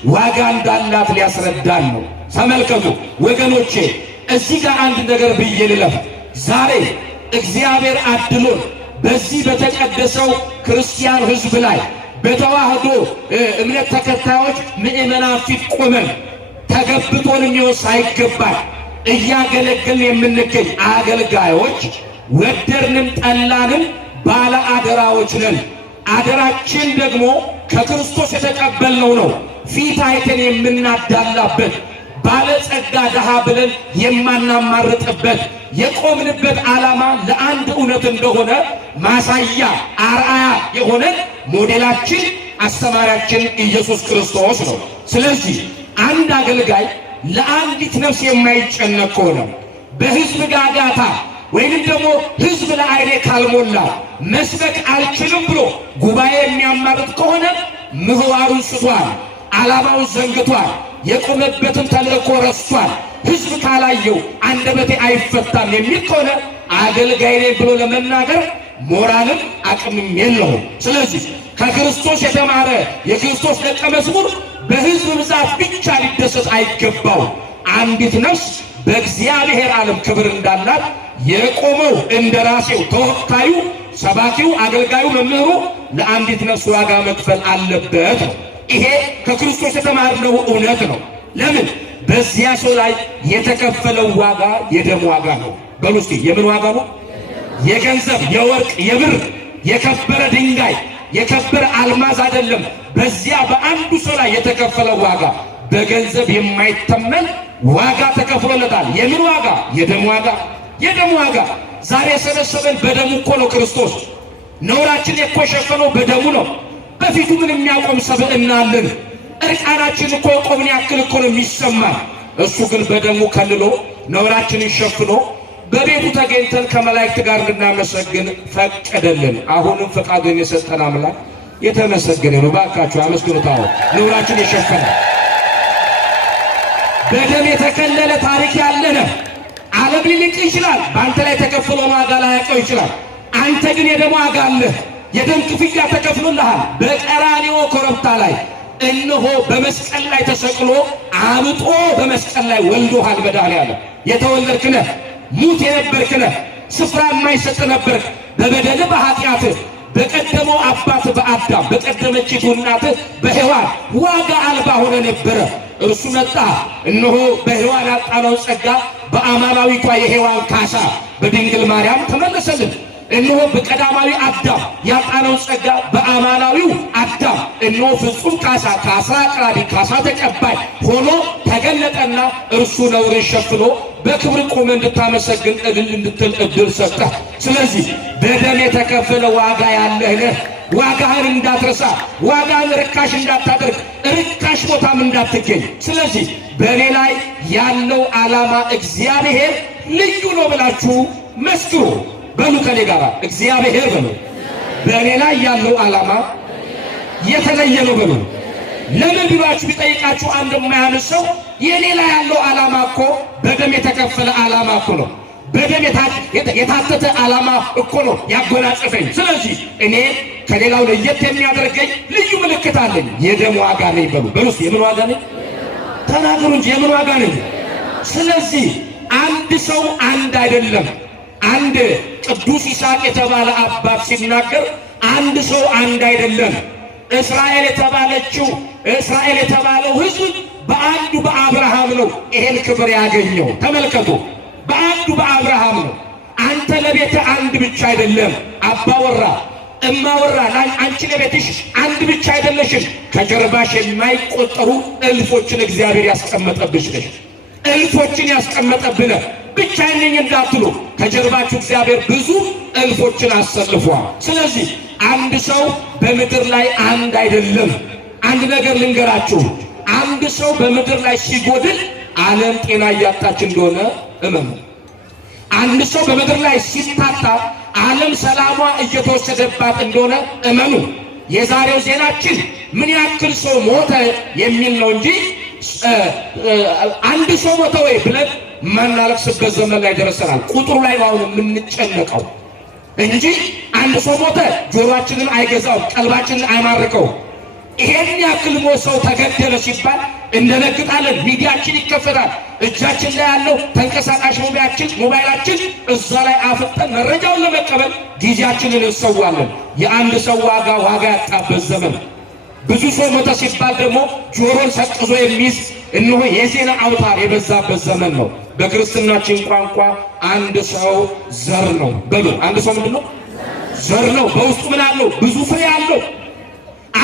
ዋጋ እንዳላት ሊያስረዳን ነው። ተመልከቱ ወገኖቼ፣ እዚህ ጋር አንድ ነገር ብዬ ልለፍ። ዛሬ እግዚአብሔር አድሎን በዚህ በተቀደሰው ክርስቲያን ሕዝብ ላይ በተዋህዶ እምነት ተከታዮች ምእመናን ፊት ቆመን ተገብቶን የሚሆን ሳይገባል እያገለገልን የምንገኝ አገልጋዮች ወደድንም ጠላንም ባለ አደራዎች ነን። አደራችን ደግሞ ከክርስቶስ የተቀበልነው ነው። ፊት አይተን የምናዳላበት ባለጸጋ ድሃ ብለን የማናማርጥበት የቆምንበት ዓላማ ለአንድ እውነት እንደሆነ ማሳያ አርአያ የሆነ ሞዴላችን አስተማሪያችን ኢየሱስ ክርስቶስ ነው። ስለዚህ አንድ አገልጋይ ለአንዲት ነፍስ የማይጨነቅ ከሆነ በሕዝብ ጋጋታ ወይንም ደግሞ ሕዝብ ለዓይኔ ካልሞላ መስበክ አልችልም ብሎ ጉባኤ የሚያማርጥ ከሆነ ምህዋሩን ስቷል፣ ዓላማውን ዘንግቷል፣ የቆመበትን ተልእኮ ረስቷል። ሕዝብ ካላየው አንደበቴ አይፈታም የሚል ከሆነ አገልጋይ ነኝ ብሎ ለመናገር ሞራልም አቅምም የለውም። ስለዚህ ከክርስቶስ የተማረ የክርስቶስ ደቀ መዝሙር በሕዝብ ብዛት ብቻ ሊደሰት አይገባው። አንዲት ነፍስ በእግዚአብሔር ዓለም ክብር እንዳላት የቆመው እንደራሴው ተወካዩ፣ ሰባኪው፣ አገልጋዩ፣ መምህሩ ለአንዲት ነፍስ ዋጋ መክፈል አለበት ነው። ይሄ ከክርስቶስ የተማርነው እውነት ነው። ለምን? በዚያ ሰው ላይ የተከፈለው ዋጋ የደም ዋጋ ነው። በሉ እስቲ የምን ዋጋ ነው? የገንዘብ፣ የወርቅ፣ የብር፣ የከበረ ድንጋይ፣ የከበረ አልማዝ አይደለም። በዚያ በአንዱ ሰው ላይ የተከፈለው ዋጋ በገንዘብ የማይተመን ዋጋ ተከፍሎለታል። የምን ዋጋ? የደም ዋጋ። የደም ዋጋ ዛሬ የሰበሰበን በደሙ እኮ ነው። ክርስቶስ ነውራችን እኮ የሸፈነው በደሙ ነው። በፊቱ ምን የሚያቆም ሰብዕና አለን? እርቃናችን እኮ የቆምን ያክል እኮ ነው የሚሰማን። እሱ ግን በደሙ ከልሎ ነውራችንን ሸፍኖ በቤቱ ተገኝተን ከመላእክት ጋር እንድናመሰግን ፈቀደልን። አሁንም ፈቃዱን የሰጠን አምላክ የተመሰገነ ነው። ባካችሁ አመስግኑት። ነውራችን የሸፈነ በደም የተከለለ ታሪክ ያለነ ዓለም ሊልቅ ይችላል። በአንተ ላይ ተከፍሎ ዋጋ ላያውቀው ይችላል። አንተ ግን የደም ዋጋ አለህ። የደም ክፍያ ተከፍሎልሃል። በቀራንዮ ኮረብታ ላይ እነሆ በመስቀል ላይ ተሰቅሎ አምጦ በመስቀል ላይ ወልዶሃል። መድኃኒዓለም የተወለድክ ነህ። ሙት የነበርክ ነህ። ስፍራ የማይሰጥ ነበርክ። በበደልህ በኃጢአትህ በቀደመው አባት በአዳም በቀደመችቱ እናትህ በሔዋን ዋጋ አልባ ሆነ ነበረ። እርሱ መጣ። እነሆ በሔዋን ያጣነው ጸጋ በአማናዊቷ የሔዋን ካሳ በድንግል ማርያም ተመለሰልን። እነሆ በቀዳማዊ አዳም ያጣነው ጸጋ በአማናዊው አዳም እነሆ ፍጹም ካሳ፣ ካሳ አቅራቢ፣ ካሳ ተቀባይ ሆኖ ተገለጠና እርሱ ነውርን ሸፍኖ በክብር ቆመ እንድታመሰግን እልል እንድትል እድል ሰጠ። ስለዚህ በደም የተከፈለ ዋጋ ያለህ ነህ። ዋጋህን እንዳትረሳ፣ ዋጋህን ርካሽ እንዳታደርግ፣ ርካሽ ቦታም እንዳትገኝ። ስለዚህ በእኔ ላይ ያለው ዓላማ እግዚአብሔር ልዩ ነው ብላችሁ መስክሩ። በሉ ከኔ ጋር እግዚአብሔር በሉ። በእኔ ላይ ያለው ዓላማ የተለየ ነው በሉ። ለምን ብላችሁ ቢጠይቃችሁ አንድ የማያምን ሰው የእኔ ላይ ያለው ዓላማ እኮ በደም የተከፈለ ዓላማ እኮ ነው፣ በደም የታተተ ዓላማ እኮ ነው ያጎናጸፈኝ። ስለዚህ እኔ ከሌላው ለየት የሚያደርገኝ ልዩ ምልክት አለኝ። የደም ዋጋ ነኝ በሉ። በሉ የምን ዋጋ ነኝ? ተናገሩ እንጂ የምን ዋጋ ነኝ? ስለዚህ አንድ ሰው አንድ አይደለም። አንድ ቅዱስ ይስሐቅ የተባለ አባት ሲናገር አንድ ሰው አንድ አይደለም። እስራኤል የተባለው ሕዝብ በአንዱ በአብርሃም ነው ይሄን ክብር ያገኘው። ተመልከቱ፣ በአንዱ በአብርሃም ነው። አንተ ለቤተ አንድ ብቻ አይደለም አባወራ፣ እማወራ አንቺ ለቤትሽ አንድ ብቻ አይደለሽም። ከጀርባሽ የማይቆጠሩ እልፎችን እግዚአብሔር ያስቀመጠብሽ ነሽ። እልፎችን ያስቀመጠብነ ብቻዬን ነኝ እንዳትሉ፣ ከጀርባችሁ እግዚአብሔር ብዙ እልፎችን አሰልፏል። ስለዚህ አንድ ሰው በምድር ላይ አንድ አይደለም። አንድ ነገር ልንገራችሁ፣ አንድ ሰው በምድር ላይ ሲጎድል ዓለም ጤና እያጣች እንደሆነ እመኑ። አንድ ሰው በምድር ላይ ሲታጣ ዓለም ሰላሟ እየተወሰደባት እንደሆነ እመኑ። የዛሬው ዜናችን ምን ያክል ሰው ሞተ የሚል ነው እንጂ አንድ ሰው ሞተ ወይ ብለን ማናለቅስበት ዘመን ላይ ደረሰናል። ቁጥሩ ላይ ነው አሁን የምንጨነቀው እንጂ አንድ ሰው ሞተ ጆሮአችንን አይገዛው፣ ቀልባችንን አይማርከው። ይሄን ያክል ሰው ተገደለ ሲባል እንደነግጣለን። ሚዲያችን ይከፈታል። እጃችን ላይ ያለው ተንቀሳቃሽ ሞባይላችን እዛ ላይ አፍጠን መረጃውን ለመቀበል ጊዜያችንን እንሰዋለን። የአንድ ሰው ዋጋ ያጣበት ዘመን። ብዙ ሰው ሞተ ሲባል ደግሞ ጆሮን ሰቅዞ የሚይዝ እነሆ የዜና አውታር የበዛበት ዘመን ነው። በክርስትናችን ቋንቋ አንድ ሰው ዘር ነው በሉ። አንድ ሰው ምንድን ነው? ዘር ነው። በውስጡ ምን አለው? ብዙ ፍሬ አለው።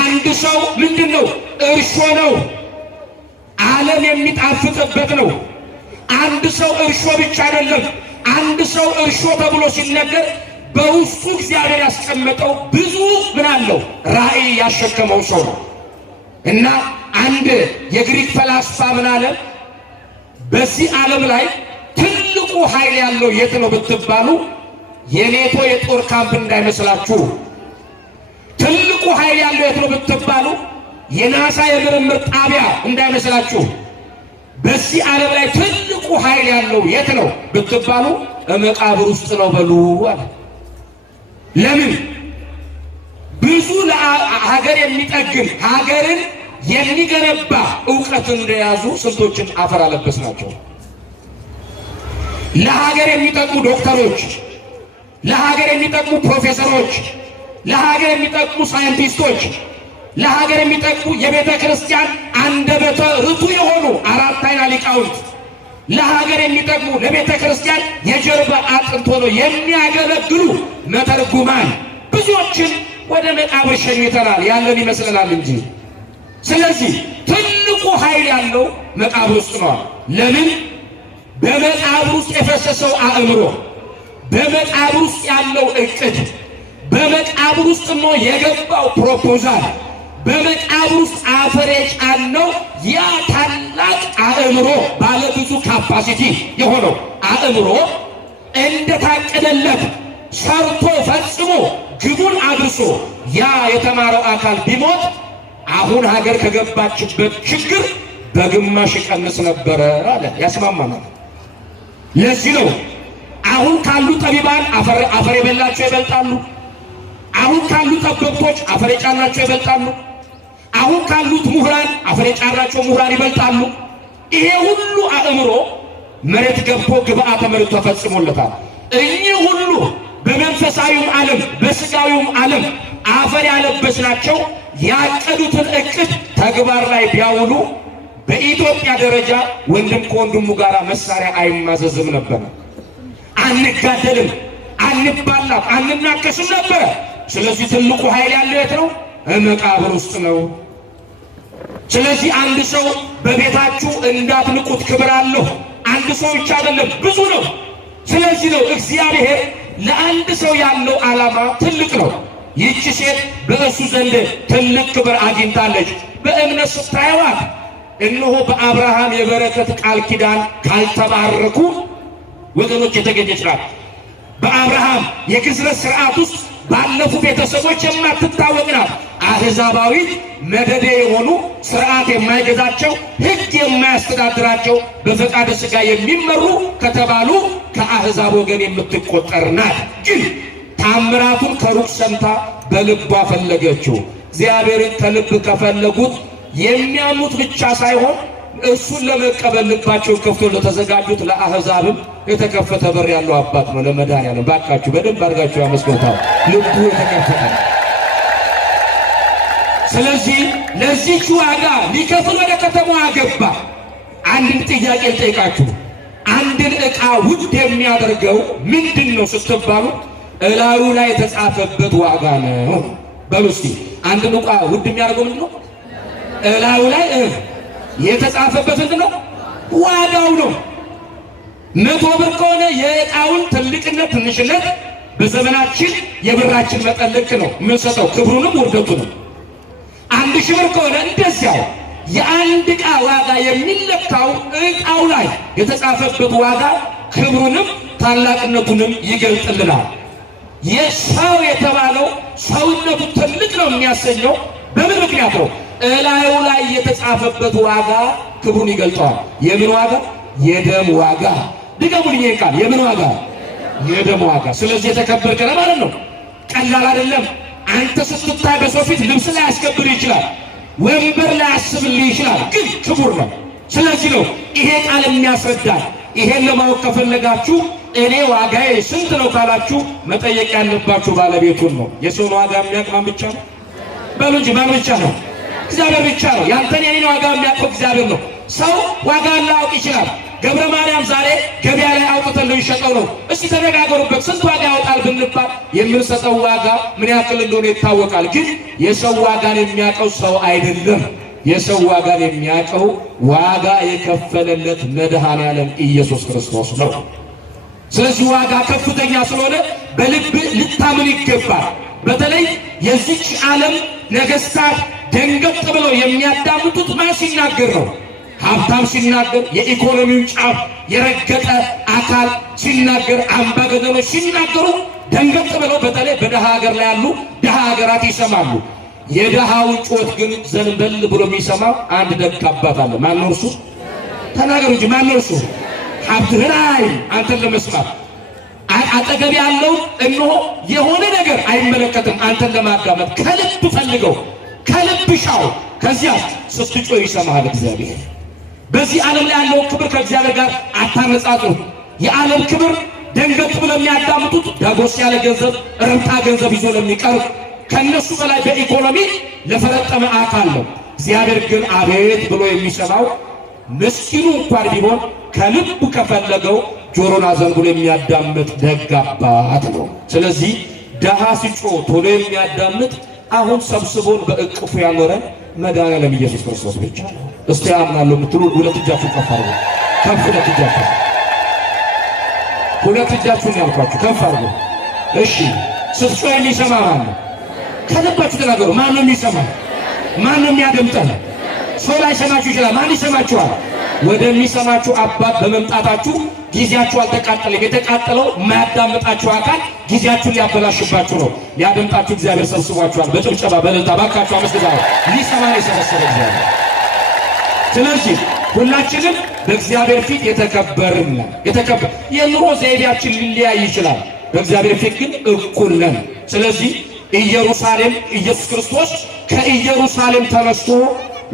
አንድ ሰው ምንድን ነው? እርሾ ነው። ዓለም የሚጣፍጥበት ነው። አንድ ሰው እርሾ ብቻ አይደለም። አንድ ሰው እርሾ ተብሎ ሲነገር በውስጡ እግዚአብሔር ያስቀመጠው ብዙ ምን አለው? ራእይ ያሸከመው ሰው ነው። እና አንድ የግሪክ ፈላስፋ ምን አለ? በዚህ ዓለም ላይ ትልቁ ኃይል ያለው የት ነው ብትባሉ የኔቶ የጦር ካምፕ እንዳይመስላችሁ። ትልቁ ኃይል ያለው የት ነው ብትባሉ የናሳ የምርምር ጣቢያ እንዳይመስላችሁ። በዚህ ዓለም ላይ ትልቁ ኃይል ያለው የት ነው ብትባሉ መቃብር ውስጥ ነው በሉ አለ። ለምን? ብዙ ሀገር የሚጠግን ሀገርን የሚገነባ ዕውቀትን እንደያዙ ስንቶችን አፈር አለበስ ናቸው። ለሀገር የሚጠቅሙ ዶክተሮች፣ ለሀገር የሚጠቅሙ ፕሮፌሰሮች፣ ለሀገር የሚጠቅሙ ሳይንቲስቶች፣ ለሀገር የሚጠቅሙ የቤተ ክርስቲያን አንደበተ ርቱዕ የሆኑ አራት አይና ሊቃውንት፣ ለሀገር የሚጠቅሙ ለቤተ ክርስቲያን የጀርባ አጥንት ሆነው የሚያገለግሉ መተርጉማን ብዙዎችን ወደ መቃብር ሸኝተናል። ያለን ይመስለናል እንጂ። ስለዚህ ትልቁ ኃይል ያለው መቃብር ውስጥ ነው። ለምን? በመቃብር ውስጥ የፈሰሰው አእምሮ፣ በመቃብር ውስጥ ያለው እቅድ፣ በመቃብር ውስጥ ነው የገባው ፕሮፖዛል፣ በመቃብር ውስጥ አፈር የጫነው ያ ታላቅ አእምሮ፣ ባለብዙ ካፓሲቲ የሆነው አእምሮ እንደታቀደለት ሰርቶ ፈጽሞ ግቡን አድርሶ ያ የተማረው አካል ቢሞት አሁን ሀገር ከገባችበት ችግር በግማሽ ይቀንስ ነበረ አለ። ያስማማናል። ለዚህ ነው አሁን ካሉ ጠቢባን አፈር የበላቸው ይበልጣሉ። አሁን ካሉ ጠበብቶች አፈር የጫናቸው ይበልጣሉ። አሁን ካሉት ምሁራን አፈር የጫናቸው ምሁራን ይበልጣሉ። ይሄ ሁሉ አእምሮ መሬት ገብቶ ግብአተ መሬቱ ተፈጽሞለታል። እኚህ ሁሉ በመንፈሳዊውም ዓለም በስጋዊውም ዓለም አፈር ያለበስናቸው ያቀዱትን እቅድ ተግባር ላይ ቢያውሉ በኢትዮጵያ ደረጃ ወንድም ከወንድሙ ጋር መሳሪያ አይማዘዝም ነበር። አንጋደልም፣ አንባላም፣ አንናከስም ነበረ። ስለዚህ ትልቁ ኃይል ያለው የት ነው? መቃብር ውስጥ ነው። ስለዚህ አንድ ሰው በቤታችሁ እንዳትንቁት፣ ክብር አለው። አንድ ሰው ብቻ አይደለም፣ ብዙ ነው። ስለዚህ ነው እግዚአብሔር ለአንድ ሰው ያለው ዓላማ ትልቅ ነው። ይህች ሴት በእሱ ዘንድ ትልቅ ክብር አግኝታለች። በእምነት ስታየዋት እነሆ በአብርሃም የበረከት ቃል ኪዳን ካልተባረኩ ወገኖች የተገኘች ናት። በአብርሃም የግዝረት ስርዓት ውስጥ ባለፉ ቤተሰቦች የማትታወቅ ናት። አሕዛባዊት መደዴ የሆኑ ስርዓት የማይገዛቸው ሕግ የማያስተዳድራቸው በፈቃደ ሥጋ የሚመሩ ከተባሉ ከአሕዛብ ወገን የምትቆጠር ናት። ግን ታምራቱን ከሩቅ ሰምታ በልቧ ፈለገችው። እግዚአብሔርን ከልብ ከፈለጉት የሚያምኑት ብቻ ሳይሆን እሱን ለመቀበል ልባቸውን ከፍቶ ለተዘጋጁት ለአሕዛብም የተከፈተ በር ያለው አባት ነው። ለመድኃኒዓለም ባካችሁ በደንብ አድርጋችሁ ያመስግኑታል። ልቡ የተከፈተ። ስለዚህ ለዚህች ዋጋ ሊከፍል ወደ ከተማዋ ገባ። አንድን ጥያቄ ልጠይቃችሁ። አንድን ዕቃ ውድ የሚያደርገው ምንድን ነው ስትባሉ እላዩ ላይ የተጻፈበት ዋጋ ነው። በሉ እስኪ አንድ ዕቃ ውድ የሚያደርገው ምንድን ነው? እላዩ ላይ የተጻፈበት ምንድን ነው? ዋጋው ነው። 100 ብር ከሆነ የዕቃውን ትልቅነት ትንሽነት በዘመናችን የብራችን መጠን ልክ ነው የምንሰጠው፣ ክብሩንም ውርደቱንም። 1000 ብር ከሆነ እንደዚያው የአንድ ዕቃ ዋጋ የሚለካው ዕቃው ላይ የተጻፈበት ዋጋ ክብሩንም ታላቅነቱንም ይገልጥልናል። የሰው የተባለው ሰውነቱ ትልቅ ነው የሚያሰኘው በምን ምክንያት ነው? እላዩ ላይ የተጻፈበት ዋጋ ክብሩን ይገልጠዋል። የምን ዋጋ? የደም ዋጋ። ድገሙልኝ ቃል። የምን ዋጋ? የደም ዋጋ። ስለዚህ የተከበርከ ነው ማለት ነው። ቀላል አይደለም። አንተ ስትታይ በሰው ፊት ልብስ ላይ ያስከብር ይችላል፣ ወንበር ላይ ያስብልህ ይችላል፣ ግን ክቡር ነው። ስለዚህ ነው ይሄ ቃል የሚያስረዳል። ይሄን ለማወቅ ከፈለጋችሁ እኔ ዋጋዬ ስንት ነው ካላችሁ መጠየቅ ያለባችሁ ባለቤቱን ነው። የሰውን ዋጋ የሚያውቅ ማን ብቻ ነው? በሉ እንጂ ማን ብቻ ነው? እግዚአብሔር ብቻ ነው። ያንተን የኔን ዋጋ የሚያውቀው እግዚአብሔር ነው። ሰው ዋጋ ላያውቅ ይችላል። ገብረ ማርያም ዛሬ ገበያ ላይ አውጥተን ልንሸጠው ነው። እስቲ ተነጋገሩበት። ስንት ዋጋ ያወጣል ብንባል የምንሰጠው ዋጋ ምን ያክል እንደሆነ ይታወቃል። ግን የሰው ዋጋን የሚያውቀው ሰው አይደለም። የሰው ዋጋን የሚያውቀው ዋጋ የከፈለለት መድኃኔዓለም ኢየሱስ ክርስቶስ ነው። ስለዚህ ዋጋ ከፍተኛ ስለሆነ በልብ ልታምን ይገባል። በተለይ የዚች ዓለም ነገሥታት ደንገጥ ብለው የሚያዳምጡት ማን ሲናገር ነው? ሀብታም ሲናገር፣ የኢኮኖሚውን ጫፍ የረገጠ አካል ሲናገር፣ አምባገነኖች ሲናገሩ ደንገጥ ብለው በተለይ በደሃ ሀገር ላይ ያሉ ደሃ ሀገራት ይሰማሉ። የደሃውን ጩኸት ግን ዘንበል ብሎ የሚሰማው አንድ ደግ አባት አለ። ማነው እርሱ? ተናገሩ እንጂ ማነው እርሱ? ሀብትህን አይ አንተን ለመስማት አጠገብ ያለው እነሆ የሆነ ነገር አይመለከትም። አንተን ለማዳመጥ ከልብ ፈልገው ከልብ ሻው። ከዚያ ስትጮህ ይሰማሃል እግዚአብሔር። በዚህ ዓለም ላይ ያለው ክብር ከእግዚአብሔር ጋር አታነጻጽሩ። የዓለም ክብር ደንገጥ ብለው የሚያዳምጡት ዳጎስ ያለ ገንዘብ፣ ረብጣ ገንዘብ ይዞ ለሚቀርብ ከነሱ በላይ በኢኮኖሚ ለፈረጠመ አካል ነው። እግዚአብሔር ግን አቤት ብሎ የሚሰማው ምስኪኑ እንኳን ቢሆን ከልቡ ከፈለገው ጆሮን አዘንብሎ የሚያዳምጥ ደግ አባት ነው። ስለዚህ ደሃ ሲጮህ ቶሎ የሚያዳምጥ አሁን ሰብስቦን በእቅፉ ያኖረን መድኃኔዓለም ኢየሱስ ክርስቶስ ብቻ ነው። እስቲ አምናለሁ የምትሉ ሁለት እጃችሁን ከፍ አድርጉ። ከፍ ሁለት እጃችሁን ያልኳችሁ ከፍ አድርጉ። እሺ ስትጮህ የሚሰማ ማን ነው? ከልባችሁ ተናገሩ። ማን ነው የሚሰማ? ማን ነው የሚያደምጠን? ሰው ላይ ሰማችሁ ይችላል። ማን ይሰማችኋል? ወደሚሰማችሁ አባት በመምጣታችሁ ጊዜያችሁ አልተቃጠለም። የተቃጠለው የማያዳምጣችሁ አካል ጊዜያችሁን ሊያበላሽባችሁ ነው። ሊያደምጣችሁ እግዚአብሔር ሰብስቧችኋል። በጭብጨባ በእልልታ ባካችሁ አመስግኑ። ሊሰማን የሰበሰበ እግዚአብሔር። ስለዚህ ሁላችንም በእግዚአብሔር ፊት የተከበርን የኑሮ ዘይቤያችን ሊለያይ ይችላል። በእግዚአብሔር ፊት ግን እኩል ነን። ስለዚህ ኢየሩሳሌም ኢየሱስ ክርስቶስ ከኢየሩሳሌም ተነስቶ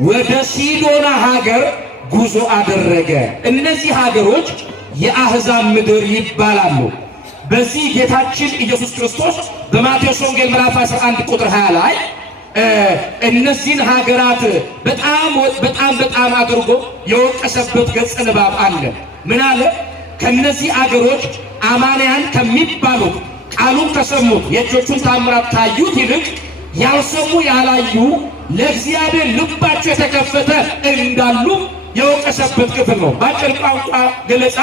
ወደ ሲዶና ሀገር ጉዞ አደረገ። እነዚህ ሀገሮች የአሕዛብ ምድር ይባላሉ። በዚህ ጌታችን ኢየሱስ ክርስቶስ በማቴዎስ ወንጌል ምዕራፍ 11 ቁጥር 20 ላይ እነዚህን ሀገራት በጣም አድርጎ የወቀሰበት ገጸ ንባብ አለ። ምን አለ? ከነዚህ አገሮች አማንያን ከሚባሉት ቃሉን ከሰሙት የእጆቹን ታምራት ካዩት ይልቅ ያልሰሙ ያላዩ ለእግዚአብሔር ልባቸው የተከፈተ እንዳሉ የወቀሰበት ክፍል ነው። በአጭር ቋንቋ ገለጻ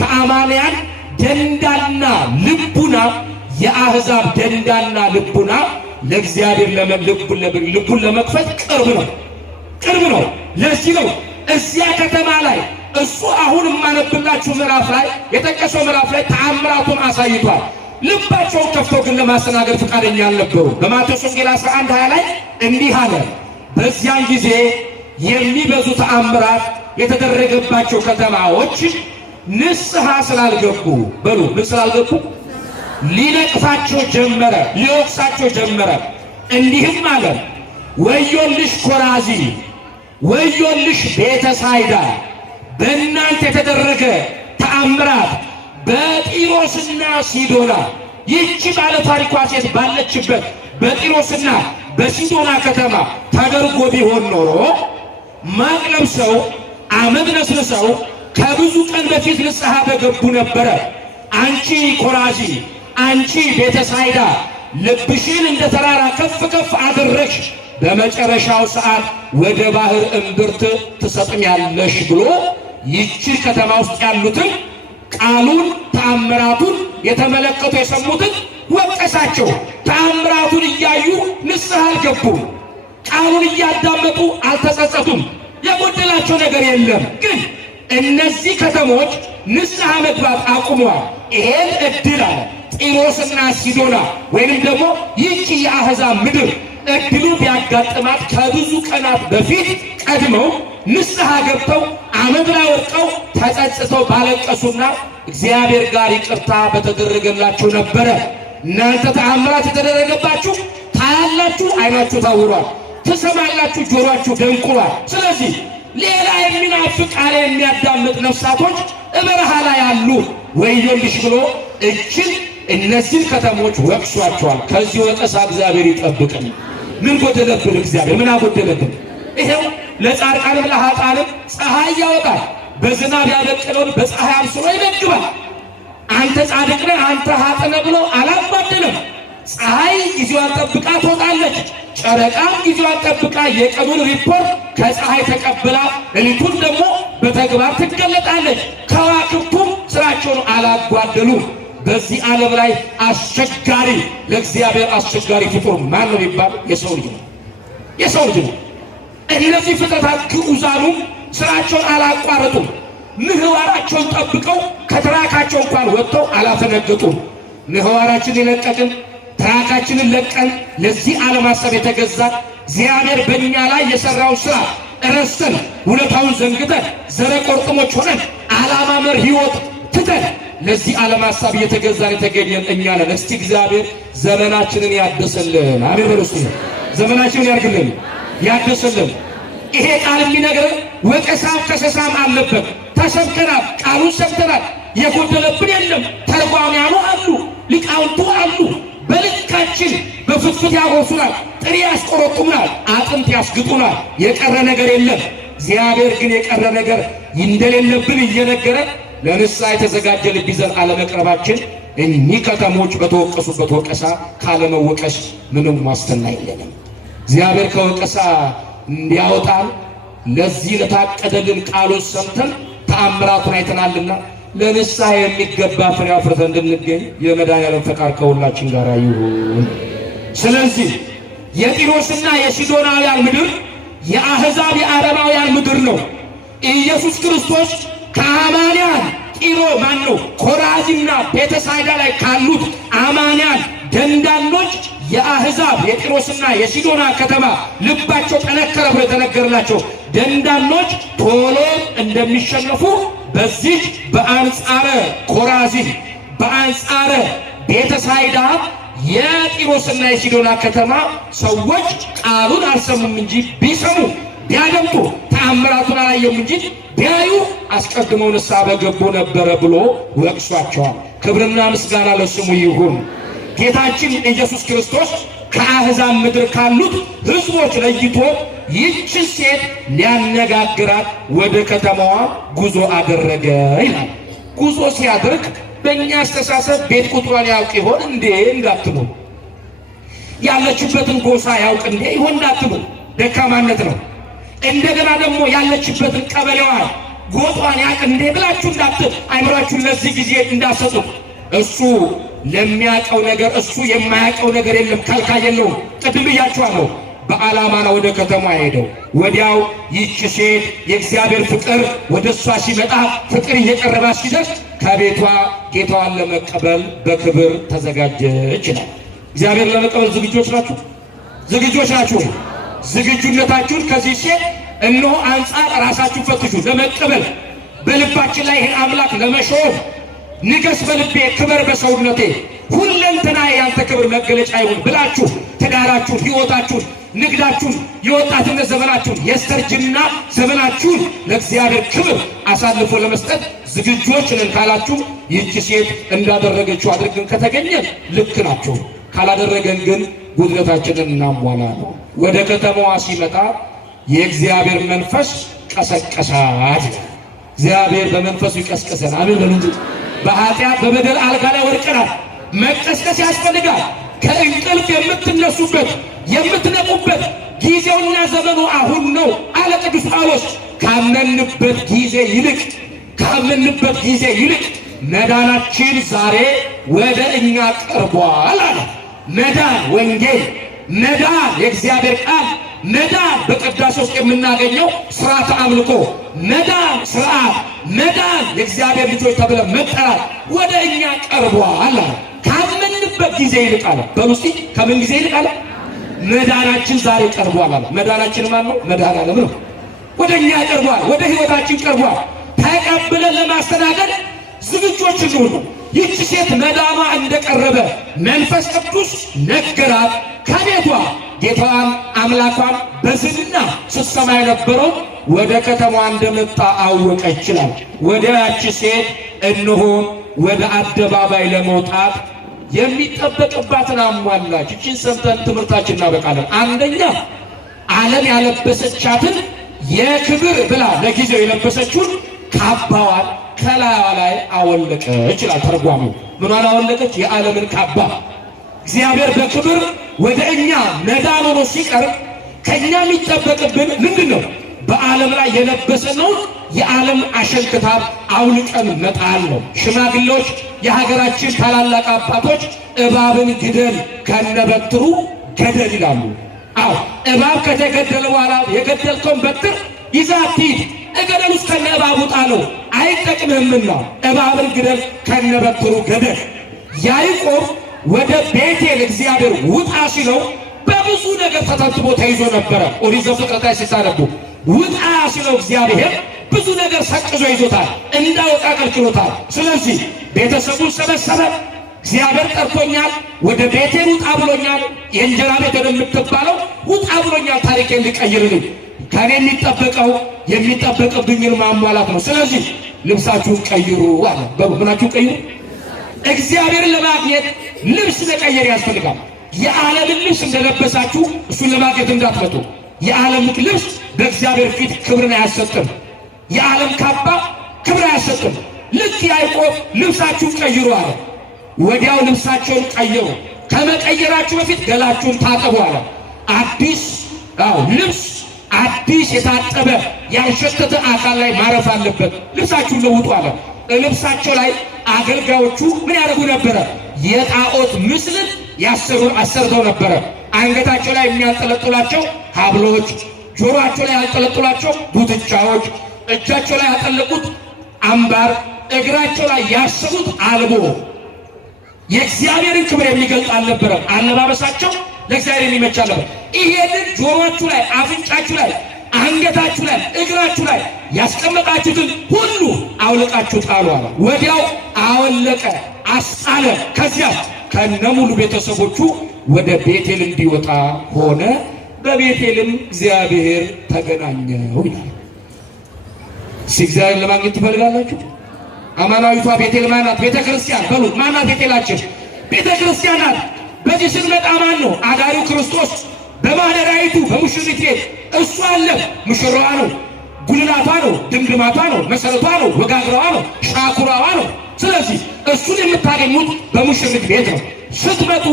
ከአማንያን ደንዳና ልቡና የአሕዛብ ደንዳና ልቡና ለእግዚአብሔር ልቡን ለመክፈት ቅርብ ነው። ለዚህ ነው እዚያ ከተማ ላይ እሱ አሁን የማነብላችሁ ምዕራፍ ላይ የጠቀሰው ምዕራፍ ላይ ተአምራቱን አሳይቷል። ልባቸውን ከፍተው ግን ለማስተናገድ ፈቃደኛ አልነበሩ። በማቴዎስ ወንጌል 11:20 ላይ እንዲህ አለ፣ በዚያን ጊዜ የሚበዙ ተአምራት የተደረገባቸው ከተማዎች ንስሐ ስላልገቡ በሉ ምን ስላልገቡ ሊነቅፋቸው ጀመረ፣ ሊወቅሳቸው ጀመረ። እንዲህም አለ፣ ወዮልሽ ኮራዚ፣ ወዮልሽ ቤተሳይዳ፣ በእናንተ የተደረገ ተአምራት በጢሮስና ሲዶና፣ ይህች ባለ ታሪኳ ሴት ባለችበት በጢሮስና በሲዶና ከተማ ተደርጎ ቢሆን ኖሮ ማቅ ለብሰው አመድ ነስንሰው ከብዙ ቀን በፊት ንስሐ በገቡ ነበረ። አንቺ ኮራዚ፣ አንቺ ቤተሳይዳ ልብሽን እንደ ተራራ ከፍ ከፍ አድርገሽ በመጨረሻው ሰዓት ወደ ባህር እምብርት ትሰጥሚያለሽ ብሎ ይህችን ከተማ ውስጥ ያሉትን ቃሉን ተአምራቱን የተመለከቱ የሰሙትን ወቀሳቸው። ተአምራቱን እያዩ ንስሐ አልገቡም። ቃሉን እያዳመጡ አልተጸጸቱም። የጎደላቸው ነገር የለም። ግን እነዚህ ከተሞች ንስሐ መግባት አቁመዋል። ይሄን እድል አለ ጢሮስና ሲዶና ወይንም ደግሞ ይህቺ የአሕዛብ ምድር እድሉ ቢያጋጥማት ከብዙ ቀናት በፊት ቀድመው ንስሐ ገብተው አመድ ላይ ወድቀው ተጸጽተው ባለቀሱና እግዚአብሔር ጋር ይቅርታ በተደረገላቸው ነበረ። እናንተ ተአምራት የተደረገባችሁ ታያላችሁ፣ ዓይናችሁ ታውሯል፣ ትሰማላችሁ፣ ጆሮአችሁ ደንቁሯል። ስለዚህ ሌላ የሚናፍቅ ቃል የሚያዳምጥ ነፍሳቶች በበረሃ ላይ አሉ፣ ወዮልሽ ብሎ እነዚህ ከተሞች ወቅሷቸዋል። ከዚህ ወቀሳ እግዚአብሔር ይጠብቀን። ምን ጎደለብን? እግዚአብሔር ምን አጎደለብን? ይሄው ለጻድቃንም ለኃጥአንም ፀሐይ ያወጣል፣ በዝናብ ያበቀለውን በፀሐይ አብስሎ ይመግባል። አንተ ጻድቅ ነህ፣ አንተ ኃጥእ ነህ ብሎ አላባደለም። ፀሐይ ጊዜዋን ጠብቃ ትወጣለች፣ ጨረቃም ጊዜዋን ጠብቃ የቀኑን ሪፖርት ከፀሐይ ተቀብላ ሌሊቱን ደግሞ በተግባር ትገለጣለች። ከዋክብቱም ስራቸውን አላጓደሉም። በዚህ ዓለም ላይ አስቸጋሪ ለእግዚአብሔር አስቸጋሪ ፍጡር ማን ነው ቢባል የሰው ልጅ ነው። የሰው ልጅ ነው። እነዚህ ፍጥረታት ግዑዛኑ ስራቸውን አላቋረጡም። ምህዋራቸውን ጠብቀው ከትራካቸው እንኳን ወጥተው አላፈነገጡም። ምህዋራችንን ለቀቅን፣ ትራካችንን ለቀን ለዚህ ዓለም ሐሳብ የተገዛን እግዚአብሔር በእኛ ላይ የሠራውን ሥራ ረስተን ውለታውን ዘንግተን ዘረቆርጥሞች ሆነን ዓላማ መር ሕይወት ትተን ለዚህ ዓለም ሐሳብ እየተገዛን የተገኘን እኛ ነን። እስቲ እግዚአብሔር ዘመናችንን ያድስልን። አሜን በሉ እስቲ። ዘመናችንን ያርግልን፣ ያድስልን። ይሄ ቃል የሚነግረን ወቀሳም ከሰሳም አለበት። ተሰብከናል፣ ቃሉን ሰምተናል። የጎደለብን የለም። ተርጓሚያኑ አሉ፣ ሊቃውንቱ አሉ። በልካችን በፍትፍት ያጎርሱናል፣ ጥሬ ያስቆረጡናል፣ አጥንት ያስግጡናል። የቀረ ነገር የለም። እግዚአብሔር ግን የቀረ ነገር እንደሌለብን እየነገረ ለንስሐ የተዘጋጀ ልብ ይዘን አለመቅረባችን እኒህ ከተሞች በተወቀሱበት ወቀሳ ካለመወቀስ ምንም ዋስትና የለንም። እግዚአብሔር ከወቀሳ እንዲያወጣን ለዚህ ለታቀደልን ቃሎች ሰምተን ተአምራቱን አይተናልና ለንስሐ የሚገባ ፍሬ አፍርተን እንድንገኝ የመድኃኒዓለም ፈቃድ ከሁላችን ጋር ይሁን። ስለዚህ የጢሮስና የሲዶናውያን ምድር የአሕዛብ የአረማውያን ምድር ነው። ኢየሱስ ክርስቶስ ከአማንያን ኮራዚና ቤተሳይዳ ላይ ካሉት አማንያን ደንዳኖች የአሕዛብ የጢሮስና የሲዶና ከተማ ልባቸው ጠነከረ ብሎ የተነገረላቸው ደንዳኖች ቶሎ እንደሚሸነፉ በዚህ በአንጻረ ኮራዚን በአንጻረ ቤተሳይዳ የጢሮስና የሲዶና ከተማ ሰዎች ቃሉን አልሰሙም እንጂ ቢሰሙ ቢያደምጡ ተአምራቱን አላየም እንጂ ቢያዩ አስቀድመው ንስሐ በገቡ ነበረ ብሎ ወቅሷቸዋል። ክብርና ምስጋና ለስሙ ይሁን። ጌታችን ኢየሱስ ክርስቶስ ከአሕዛብ ምድር ካሉት ሕዝቦች ለይቶ ይህች ሴት ሊያነጋግራት ወደ ከተማዋ ጉዞ አደረገ ይላል። ጉዞ ሲያደርግ በእኛ አስተሳሰብ ቤት ቁጥሯን ያውቅ ይሆን እንዴ እንዳትሉ፣ ያለችበትን ጎሳ ያውቅ እንዴ ይሆን እንዳትሉ፣ ደካማነት ነው። እንደገና ደግሞ ያለችበትን ቀበሌዋን ጎጧን ያውቅ እንዴ ብላችሁ እንዳትል፣ አይምራችሁን ለዚህ ጊዜ እንዳሰጡት። እሱ ለሚያውቀው ነገር እሱ የማያውቀው ነገር የለም፣ ከልካይ የለውም። ቅድም ብያችኋለሁ። በዓላማ ነው ወደ ከተማ ሄደው። ወዲያው ይህች ሴት የእግዚአብሔር ፍቅር ወደ እሷ ሲመጣ ፍቅር እየቀረባ ሲደርስ ከቤቷ ጌታዋን ለመቀበል በክብር ተዘጋጀች ይላል። እግዚአብሔር ለመቀበል ዝግጆች ናችሁ? ዝግጆች ናችሁ? ዝግጁነታችሁን ከዚህ ሴት እነሆ አንጻር ራሳችሁ ፈትሹ። ለመቀበል በልባችን ላይ ይህን አምላክ ለመሾም ንገስ በልቤ ክበር በሰውነቴ ሁለንተና ያንተ ክብር መገለጫ ይሁን ብላችሁ ትዳራችሁን፣ ሕይወታችሁን፣ ንግዳችሁን፣ የወጣትነት ዘመናችሁን፣ የስተርጅና ዘመናችሁን ለእግዚአብሔር ክብር አሳልፎ ለመስጠት ዝግጆች ነን ካላችሁ ይህች ሴት እንዳደረገችው አድርገን ከተገኘን ልክ ናችሁ። ካላደረገን ግን ጉድለታችንን እናሟላ ነው። ወደ ከተማዋ ሲመጣ የእግዚአብሔር መንፈስ ቀሰቀሳት። እግዚአብሔር በመንፈሱ ይቀስቀሰን። አሜን በሉ እንጂ በኃጢአት በበደል አልጋ ላይ ወድቀናል። መቀስቀስ ያስፈልጋል። ከእንቅልፍ የምትነሱበት የምትነቁበት ጊዜውና ዘመኑ አሁን ነው አለ ቅዱስ ጳውሎስ። ካመንበት ጊዜ ይልቅ መዳናችን ዛሬ ወደ እኛ ቀርቧል አለ። መዳን ወንጌል፣ መዳን የእግዚአብሔር ቃል፣ መዳን በቅዳሴ ውስጥ የምናገኘው ስርዓተ አምልኮ፣ መዳን ስርዓት፣ መዳን የእግዚአብሔር ልጆች ተብለን መጠራት ወደ እኛ ቀርቧል አለ። ካመንበት ጊዜ ይልቅ አለ። በውስጥ ከምን ጊዜ ይልቅ አለ? መዳናችን ዛሬ ቀርቧል አለ። መዳናችን ማን ነው? መድኃኔዓለም ነው። ወደ እኛ ቀርቧል፣ ወደ ህይወታችን ቀርቧል። ተቀብለን ለማስተናገድ ዝግጆች እንሁን። ይህች ሴት መዳኗ እንደቀረበ መንፈስ ቅዱስ ነገራት። ከቤቷ ጌታዋን አምላኳን በዝና ስትሰማ የነበረው ወደ ከተማዋ እንደመጣ አወቀ ይችላል። ወደ ያቺ ሴት እነሆ ወደ አደባባይ ለመውጣት የሚጠበቅባትን አሟላች። ይህችን ሰምተን ትምህርታችን እናበቃለን። አንደኛ ዓለም ያለበሰቻትን የክብር ብላ ለጊዜው የለበሰችውን ካባዋን ከላይዋ ላይ አወለቀ ይችላል ተርጓሚው። ምኗን አወለቀች? የዓለምን ካባ። እግዚአብሔር በክብር ወደ እኛ መዳን ሆኖ ሲቀርብ ከእኛ የሚጠበቅብን ምንድን ነው? በዓለም ላይ የለበሰነውን የዓለም አሸንክታብ አውልቀን መጣል ነው። ሽማግሌዎች፣ የሀገራችን ታላላቅ አባቶች እባብን ግደል ከነበትሩ ገደል ይላሉ። አዎ እባብ ከተገደለ በኋላ የገደልከውን በትር ይዘህ አትሂድ፣ እገደል ውስጥ ከነ እባቡ ጣለው፣ አይጠቅምህምና እባብን ግደል ከነበትሩ ገደል። ያዕቆብ ወደ ቤቴል እግዚአብሔር ውጣ ሲለው በብዙ ነገር ተተብትቦ ተይዞ ነበረ። ኦሪት ዘፍጥረት ላይ ሲታነቡ ውጣ ሲለው እግዚአብሔር ብዙ ነገር ሰቅዞ ይዞታል፣ እንዳወጣ ከልክሎታል። ስለዚህ ቤተሰቡን ሰበሰበ። እግዚአብሔር ጠርቶኛል፣ ወደ ቤቴል ውጣ ብሎኛል፣ የእንጀራ ቤት ወደምትባለው ውጣ ብሎኛል፣ ታሪኬን ሊቀይርልኝ። ከኔ የሚጠበቅብኝን ማሟላት ነው። ስለዚህ ልብሳችሁን ቀይሩ አለ። ምናችሁን ቀይሩ? እግዚአብሔርን ለማግኘት ልብስ መቀየር ያስፈልጋል። የዓለምን ልብስ እንደለበሳችሁ እሱን ለማግኘት እንዳትመጡ። የዓለም ልብስ በእግዚአብሔር ፊት ክብርን አያሰጥም። የዓለም ካባ ክብር አያሰጥም። ልክ ያዕቆብ ልብሳችሁን ቀይሩ አለ። ወዲያው ልብሳቸውን ቀየሩ። ከመቀየራችሁ በፊት ገላችሁን ታጠቡ አለ። አዲስ ልብስ አዲስ የታጠበ ያልሸተተ አካል ላይ ማረፍ አለበት። ልብሳችሁን ለውጡ አለ። ልብሳቸው ላይ አገልጋዮቹ ምን ያደርጉ ነበረ? የጣዖት ምስልን አሰርተው ነበረ። አንገታቸው ላይ የሚያንጠለጥሏቸው ሀብሎች፣ ጆሮአቸው ላይ ያንጠለጥሏቸው ጉትቻዎች፣ እጃቸው ላይ ያጠለቁት አምባር፣ እግራቸው ላይ ያሰሩት አልቦ የእግዚአብሔርን ክብር የሚገልጥ አልነበረም። አለባበሳቸው ለእግዚአብሔር የሚመች አልነበረ። ይሄንን ጆሮአችሁ ላይ፣ አፍንጫችሁ ላይ፣ አንገታችሁ ላይ፣ እግራችሁ ላይ ያስቀመጣችሁትን ሁሉ አውልቃችሁ ጣሉ አለ። ወዲያው አወለቀ፣ አስጣለ። ከዚያ ከነሙሉ ቤተሰቦቹ ወደ ቤቴል እንዲወጣ ሆነ። በቤቴልም እግዚአብሔር ተገናኘው ይላል። እግዚአብሔር ለማግኘት ትፈልጋላችሁ? አማናዊቷ ቤቴል ማናት? ቤተ ክርስቲያን በሉ። ማናት ቤቴላችን? ቤተ ክርስቲያን ናት። በዚህ ስንመጣ ማን ነው? አዳሪው ክርስቶስ በማደሪያይቱ በሙሽሪት ቤት እሱ አለ። ሙሽራዋ ነው፣ ጉልላቷ ነው፣ ድምድማቷ ነው፣ መሰረቷ ነው፣ ወጋግራዋ ነው፣ ሻኩራዋ ነው። ስለዚህ እሱን የምታገኙት በሙሽሪት ቤት ነው። ስትመጡ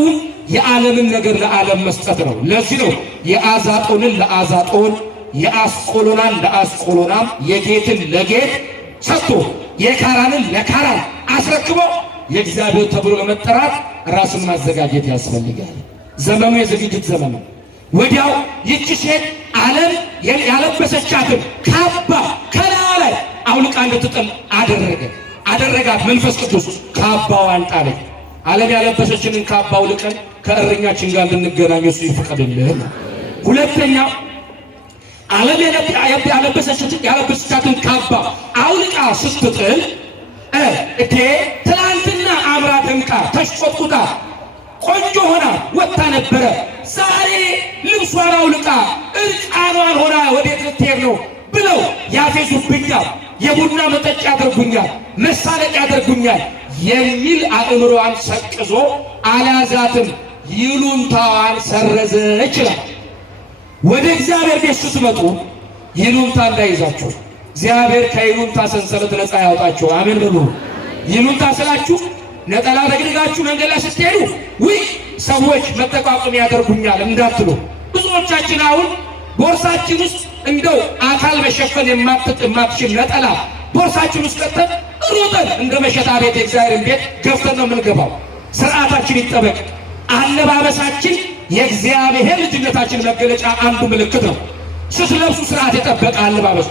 የዓለምን ነገር ለዓለም መስጠት ነው። ለዚህ ነው የአዛጦንን ለአዛጦን፣ የአስቆሎናን ለአስቆሎናም፣ የጌትን ለጌት ሰጥቶ የካራንን ለካራን አስረክቦ የእግዚአብሔር ተብሎ ለመጠራት ራስን ማዘጋጀት ያስፈልጋል። ዘመኑ የዝግጅት ዘመን ነው። ወዲያው ይህች ሴት ዓለም ያለበሰቻትን ካባ ከላዩ ላይ አውልቃ እንድትጥል አደረጋት። መንፈስ ቅዱስ ካባዋን ጣለች። ዓለም ያለበሰችንን ካባ አውልቀን ከእረኛችን ጋር እንድንገናኝ እሱ ይፍቀድልን። ሁለተኛ ዓለም ያለበሰቻትን ካባ አውልቃ ስትጥል ትናንትና አምራ ደምቃ ተሽቆጥቁጣ ቆንጆ ሆና ወጥታ ነበረ። ዛሬ ልብሷን አውልቃ እርቃኗን ሆና ወዴት ልትሄድ ነው ብለው ያፌዙብኛል፣ የቡና መጠጫ ያደርጉኛል፣ መሳለቂያ ያደርጉኛል የሚል አእምሮዋን ሰቅዞ አልያዛትም። ይሉንታዋን ሰረዘ ይችላል። ወደ እግዚአብሔር ቤት ስትመጡ ይሉንታ እንዳይዛችሁ፣ እግዚአብሔር ከይሉንታ ሰንሰለት ነፃ ያውጣችሁ። አሜን በሉ። ይሉንታ ስላችሁ ነጠላ ተግድጋችሁ መንገድ ላይ ስትሄዱ ውይ ሰዎች መጠቋቋም ያደርጉኛል እንዳትሉ። ብዙዎቻችን አሁን ቦርሳችን ውስጥ እንደው አካል መሸፈን የማትችል ነጠላ ቦርሳችን ውስጥ ከተን ሩጠን እንደ መሸታ ቤት የእግዚአብሔርን ቤት ገፍተን ነው የምንገባው። ስርዓታችን ይጠበቅ። አለባበሳችን የእግዚአብሔር ልጅነታችን መገለጫ አንዱ ምልክት ነው። ስትለብሱ ስርዓት የጠበቀ አለባበስ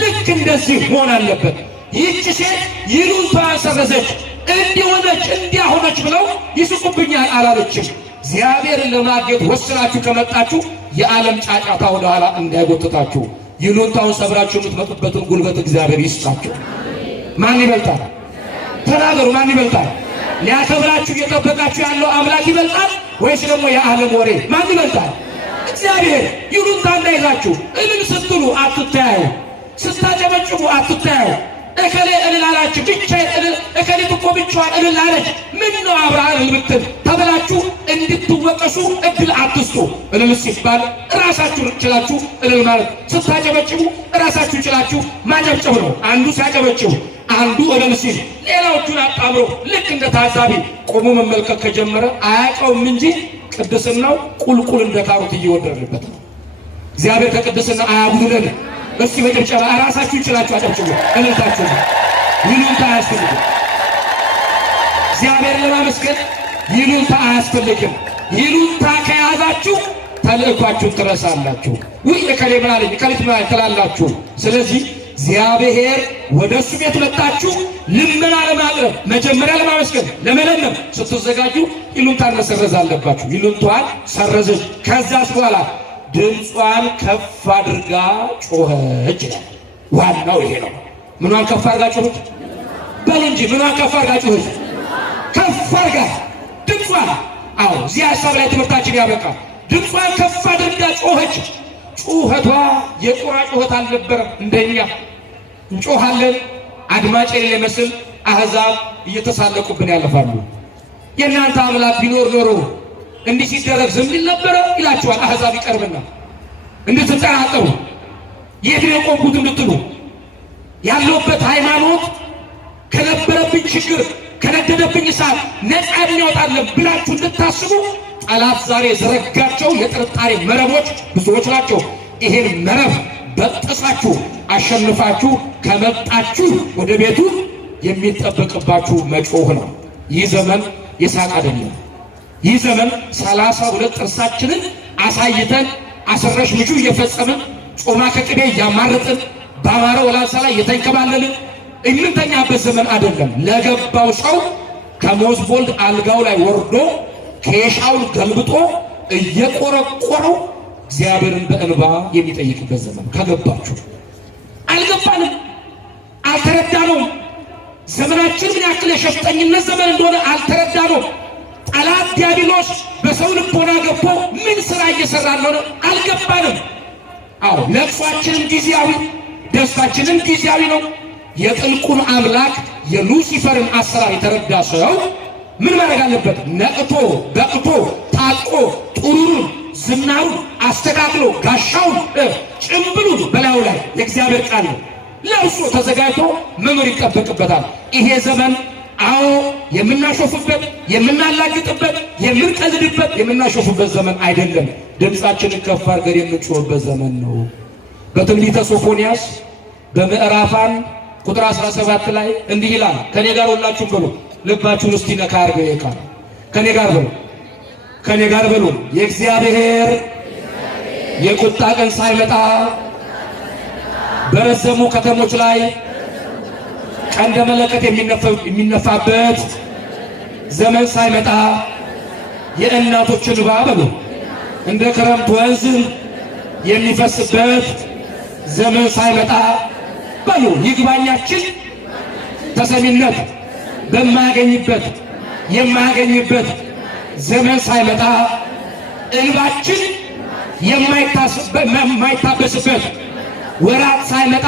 ልክ እንደዚህ መሆን አለበት። ይህች ሴት ይሉንታዋን ሰረዘች። እንዲሆነች እንዲያሆነች ብለው ይስቁብኛል አላለችም። እግዚአብሔርን ለማግኘት ወስናችሁ ከመጣችሁ የዓለም ጫጫታ ወደ ኋላ እንዳይጎትታችሁ ይሉንታውን ሰብራችሁ የምትመጡበትን ጉልበት እግዚአብሔር ይስጣችሁ። ማን ይበልጣል? ተናገሩ። ማን ይበልጣል? ሊያከብራችሁ እየጠበቃችሁ ያለው አምላክ ይበልጣል ወይስ ደግሞ የዓለም ወሬ? ማን ይበልጣል? እግዚአብሔር። ይሉንታ እንዳይዛችሁ። እልል ስትሉ አትተያዩ፣ ስታጨበጭቡ አትተያዩ። እከሌ እልል አላችሁ ብቻ እልል፣ እከሌት እኮ ብቻዋን እልል አለች ምን ነው አብርሃም እልል ብትል ተብላችሁ እንድትወቀሱ እድል አትስጡ። እልል ሲባል ራሳችሁ ችላችሁ እልል ማለት፣ ስታጨበጭቡ ራሳችሁ ችላችሁ ማጨብጨብ ነው። አንዱ ሲያጨበጭቡ አንዱ እልል ሲል ሌላዎቹን አጣምሮ ልክ እንደ ታዛቢ ቆሞ መመልከት ከጀመረ አያውቀውም እንጂ ቅድስናው ቁልቁል እንደ ካሮት እየወደረበት ነው። እግዚአብሔር ከቅድስና አያጉድለን። እስቲ በጭብጨባ ራሳችሁ ይችላችሁ አጨብጭቡ። እልልታችሁ ይሉንታ አያስፈልግም። እግዚአብሔር ለማመስገን ይሉንታ አያስፈልግም። ይሉንታ ከያዛችሁ ተልእኳችሁን ትረሳላችሁ። ውይ እከሌ ምን አለኝ እከሌት ምን አለኝ ትላላችሁ። ስለዚህ እግዚአብሔር ወደ እሱ ቤት መጣችሁ ልመና ለማቅረብ መጀመሪያ ለማመስገን ለመለመን ስትዘጋጁ ይሉንታን መሰረዝ አለባችሁ። ይሉንታን ሰረዘች። ከዛስ በኋላ ድምጿን ከፍ አድርጋ ጮኸች ይላል። ዋናው ይሄ ነው። ምኗን ከፍ አድርጋ ጮኸች? በል እንጂ ምኗን ከፍ አድርጋ ጮኸች? ከፍ አድርጋ ድምጿን። አዎ እዚህ ሀሳብ ላይ ትምህርታችን ያበቃል። ድምጿን ከፍ አድርጋ ጮኸች። ጩኸቷ የቁራ ጩኸት አልነበረም። እንደኛ እንጮኻለን አድማጭ የሌመስል አሕዛብ እየተሳለቁብን ያለፋሉ። የእናንተ አምላክ ቢኖር ኖሮ እንዲህ ሲደረግ ዝም ይል ነበረ ይላችኋል። አሕዛብ ይቀርብና እንድትጠራጠሩ የት ነው የቆምኩት እንድትሉ ያለውበት ሃይማኖት ከነበረብኝ ችግር ከነደደብኝ እሳት ነፃ የሚያወጣለን ብላችሁ እንድታስቡ ጠላት ዛሬ የዘረጋቸው የጥርጣሬ መረቦች ብዙዎች ናቸው። ይሄን መረብ በጥሳችሁ አሸንፋችሁ ከመጣችሁ ወደ ቤቱ የሚጠበቅባችሁ መጮህ ነው። ይህ ዘመን የሳቅ አይደለም። ይህ ዘመን 32 ጥርሳችንን አሳይተን አስረሽ ምቹ እየፈጸምን ጮማ ከቅቤ እያማረጥን በአማረ ወላንሳ ላይ እየተንከባለልን የምንተኛበት ዘመን አይደለም። ለገባው ሰው ከሞዝቦልድ አልጋው ላይ ወርዶ ኬሻውን ገልብጦ እየቆረቆረው እግዚአብሔርን በእንባ የሚጠይቅበት ዘመን። ከገባችሁ አልገባንም፣ አልተረዳነውም። ዘመናችን ምን ያክል የሸፍጠኝነት ዘመን እንደሆነ አልተረዳነውም። ጠላት ዲያብሎስ በሰው ልቦና ገብቶ ምን ስራ እየሰራ እንደሆነ አልገባንም። አዎ ለቅሷችንም ጊዜያዊ ደስታችንም ጊዜያዊ ነው። የጥልቁን አምላክ የሉሲፈርን አሰራር የተረዳ ሰው ምን ማድረግ አለበት? ነቅቶ በቅቶ ታጥቆ ጥሩሩን ዝናሩን አስተካክሎ ጋሻውን ጭምብሉን በላዩ ላይ የእግዚአብሔር ቃል ነው ለእርሱ ተዘጋጅቶ መኖር ይጠበቅበታል። ይሄ ዘመን አዎ የምናሾፍበት የምናላግጥበት የምንቀልድበት የምናሾፍበት ዘመን አይደለም። ድምፃችንን ከፍ አድርገን የምንጮህበት ዘመን ነው። በትንቢተ ሶፎንያስ በምዕራፍ 1 ቁጥር 17 ላይ እንዲህ ይላል። ከኔ ጋር ሁላችሁም በሉ፣ ልባችሁን እስቲ ነካ አድርገው ይቃል። ከኔ ጋር በሉ፣ ከኔ ጋር በሉ። የእግዚአብሔር የቁጣ ቀን ሳይመጣ በረዘሙ ከተሞች ላይ ቀንደ መለከት የሚነፋበት ዘመን ሳይመጣ የእናቶች እንባ በሉ እንደ ክረምት ወንዝ የሚፈስበት ዘመን ሳይመጣ በሉ ይግባኛችን ተሰሚነት የማያገኝበት ዘመን ሳይመጣ እንባችን የማይታበስበት ወራት ሳይመጣ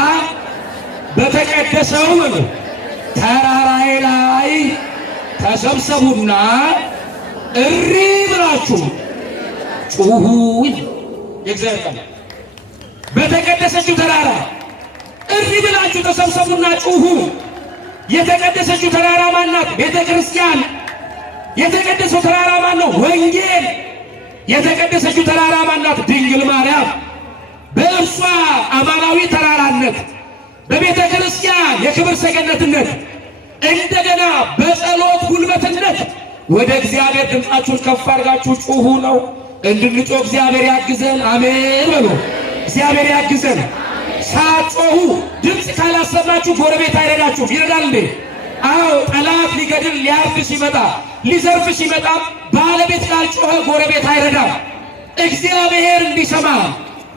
በተቀደሰው ተራራዬ ላይ ተሰብሰቡና እሪ ብላችሁ ጩሁ። የእግዚአብሔር ቃል በተቀደሰችው ተራራ እሪ ብላችሁ ተሰብሰቡና ጩሁ። የተቀደሰችው ተራራ ማን ናት? ቤተ ክርስቲያን። የተቀደሰው ተራራ ማን ነው? ወንጌል። የተቀደሰችው ተራራ ማን ናት? ድንግል ማርያም። በእርሷ አማናዊ ተራራነት፣ በቤተ ክርስቲያን የክብር ሰገነትነት፣ እንደገና በጸሎት ጉልበትነት ወደ እግዚአብሔር ድምፃችሁን ከፍ አድርጋችሁ ጩሁ ነው እንድንጮህ እግዚአብሔር ያግዘን። አሜን በሉ። እግዚአብሔር ያግዘን። ሳትጮሁ ድምፅ ካላሰማችሁ ጎረቤት አይረዳችሁም። ይረዳል እንዴ? አዎ፣ ጠላት ሊገድል ሊያርድ ሲመጣ ሊዘርፍ ሲመጣ ባለቤት ካልጮኸ ጎረቤት አይረዳም። እግዚአብሔር እንዲሰማ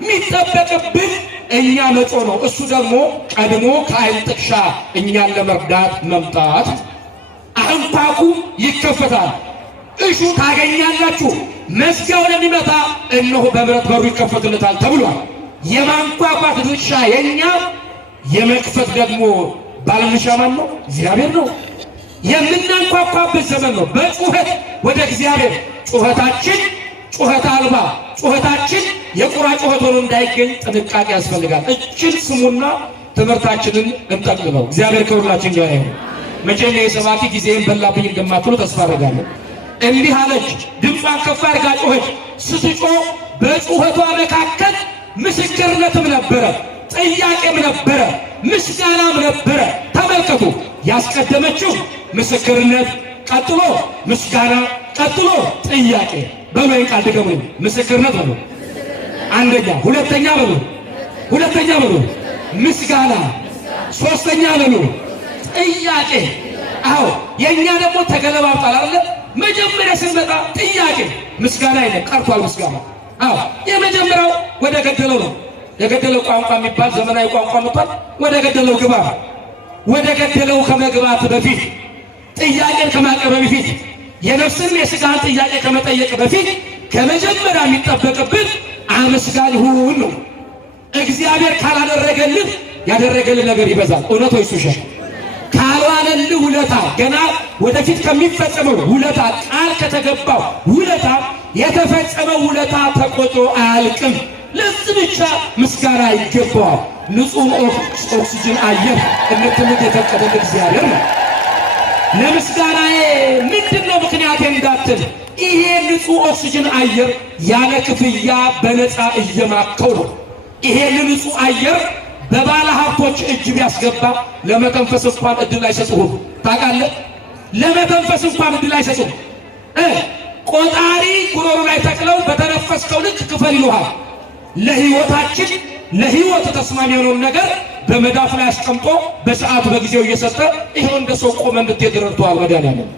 የሚጠበቅብን እኛ መጮህ ነው። እሱ ደግሞ ቀድሞ ከዓይን ጥቅሻ እኛን ለመርዳት መምጣት። አንኳኩ ይከፈታል፣ እሹ ታገኛላችሁ፣ መዝጊያው ለሚመታ እነሆ በምሕረት በሩ ይከፈትለታል ተብሏል። የማንኳኳት ድርሻ የኛ፣ የመክፈት ደግሞ ባለድርሻ ማን ነው? እግዚአብሔር ነው። የምናንኳኳበት ዘመን ነው። በጩኸት ወደ እግዚአብሔር ጩኸታችን ጩኸት አልባ ጩኸታችን የቁራ ጩኸት ሆኖ እንዳይገኝ ጥንቃቄ ያስፈልጋል። እችን ስሙና ትምህርታችንን እንጠቅልለው። እግዚአብሔር ከሁላችን ጋር ይሁን። መቼም የሰባኪ ጊዜን በላብኝ እንደማትሉ ተስፋ አደርጋለሁ። እንዲህ አለች፣ ድምጿን ከፍ አድርጋ ጮኸች። ስትጮህ በጩኸቷ መካከል ምስክርነትም ነበረ፣ ጥያቄም ነበረ፣ ምስጋናም ነበረ። ተመልከቱ፣ ያስቀደመችው ምስክርነት፣ ቀጥሎ ምስጋና፣ ቀጥሎ ጥያቄ። በሉ ቃል ድገሙ። ምስክርነት በሉ አንደኛ፣ ሁለተኛ በሉ ሁለተኛ በሉ ምስጋና፣ ሶስተኛ በሉ ጥያቄ። አዎ የኛ ደግሞ ተገለባብጧል አይደል? መጀመሪያ ስንመጣ ጥያቄ፣ ምስጋና የለም ቀርቷል። ምስጋና አዎ የመጀመሪያው ወደ ገደለው ነው። የገደለው ቋንቋ የሚባል ዘመናዊ ቋንቋ መጥቷል። ወደ ገደለው ግባ። ወደ ገደለው ከመግባት በፊት ጥያቄን ከማቅረብ በፊት የነፍስን የሥጋን ጥያቄ ከመጠየቅ በፊት ከመጀመሪያ የሚጠበቅብን አመስጋኝ ሁን ነው። እግዚአብሔር ካላደረገልህ ያደረገልህ ነገር ይበዛል። እውነት ወይስ ውሸት? ካልዋለልህ ውለታ፣ ገና ወደፊት ከሚፈጸመው ውለታ፣ ቃል ከተገባው ውለታ የተፈጸመው ውለታ ተቆጥሮ አያልቅም። ለዚህ ብቻ ምስጋና ይገባዋል። ንጹህ ኦክሲጅን አየር እንድትምት የፈቀደልህ እግዚአብሔር ነው። ለምስጋናዬ ምንድነው ምክንያቴ እንዳትል፣ ይሄ ንጹህ ኦክሲጅን አየር ያለ ክፍያ በነፃ እየማከው ነው። ይሄን ንጹህ አየር በባለ ሀብቶች እጅ ቢያስገባ ለመተንፈስ እንኳን እድል አይሰጡም። ታውቃለህ? ለመተንፈስ እንኳን እድል አይሰጡም። ቆጣሪ ጉሮሮ ላይ ተክለው በተነፈስከው ልክ ክፈል ይሉሃል። ለህይወታችን ለህይወት ተስማሚ የሆነውን ነገር በመዳፍ ላይ አስቀምጦ በሰዓቱ በጊዜው እየሰጠ ይሄው እንደ ሰው ቆመ እንድትሄድ ረድቶሃል መድኃኒዓለም።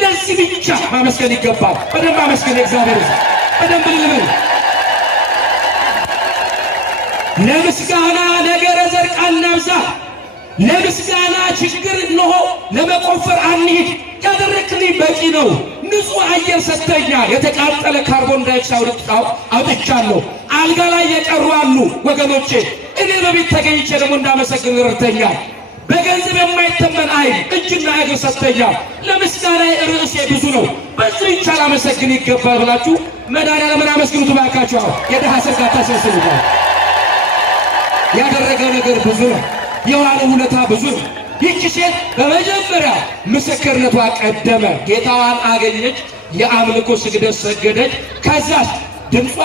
ለዚህ ብቻ ማመስገን ይገባል። በደንብ አመስገን እግዚአብሔር። በደንብ ልልበል። ለምስጋና ነገረ ዘርቅ አናብዛ። ለምስጋና ችግር እንሆ ለመቆፈር አንሂድ። ያደረክልኝ በቂ ነው። ንጹህ አየር ሰጥተኛል። የተቃጠለ ካርቦን ዳይኦክሳይድ አውጥቻለሁ። አልጋ ላይ የቀሩ አሉ ወገኖቼ። እኔ በቤት ተገኝቼ ደግሞ እንዳመሰግን ረድተኛል። በገንዘብ የማይተመን አይን እጅና እግር ሰጥተኛል። ለምስጋና ርዕሴ ብዙ ነው። በዚህ ብቻ ላመሰግን ይገባል ብላችሁ መድኃኒዓለምን አመስግኑት ባካችሁ። የድሃ ስርቅ አታስመስሉት። ያደረገው ነገር ብዙ ነው። የዋለው ውለታ ብዙ ነው። ይህች ሴት በመጀመሪያ ምስክርነቷ ቀደመ። ጌታዋን አገኘች፣ የአምልኮ ስግደት ሰገደች። ከዛ ድምጿ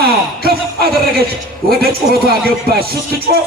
ከፍ አደረገች፣ ወደ ጩኸቷ ገባች። ስትጮህ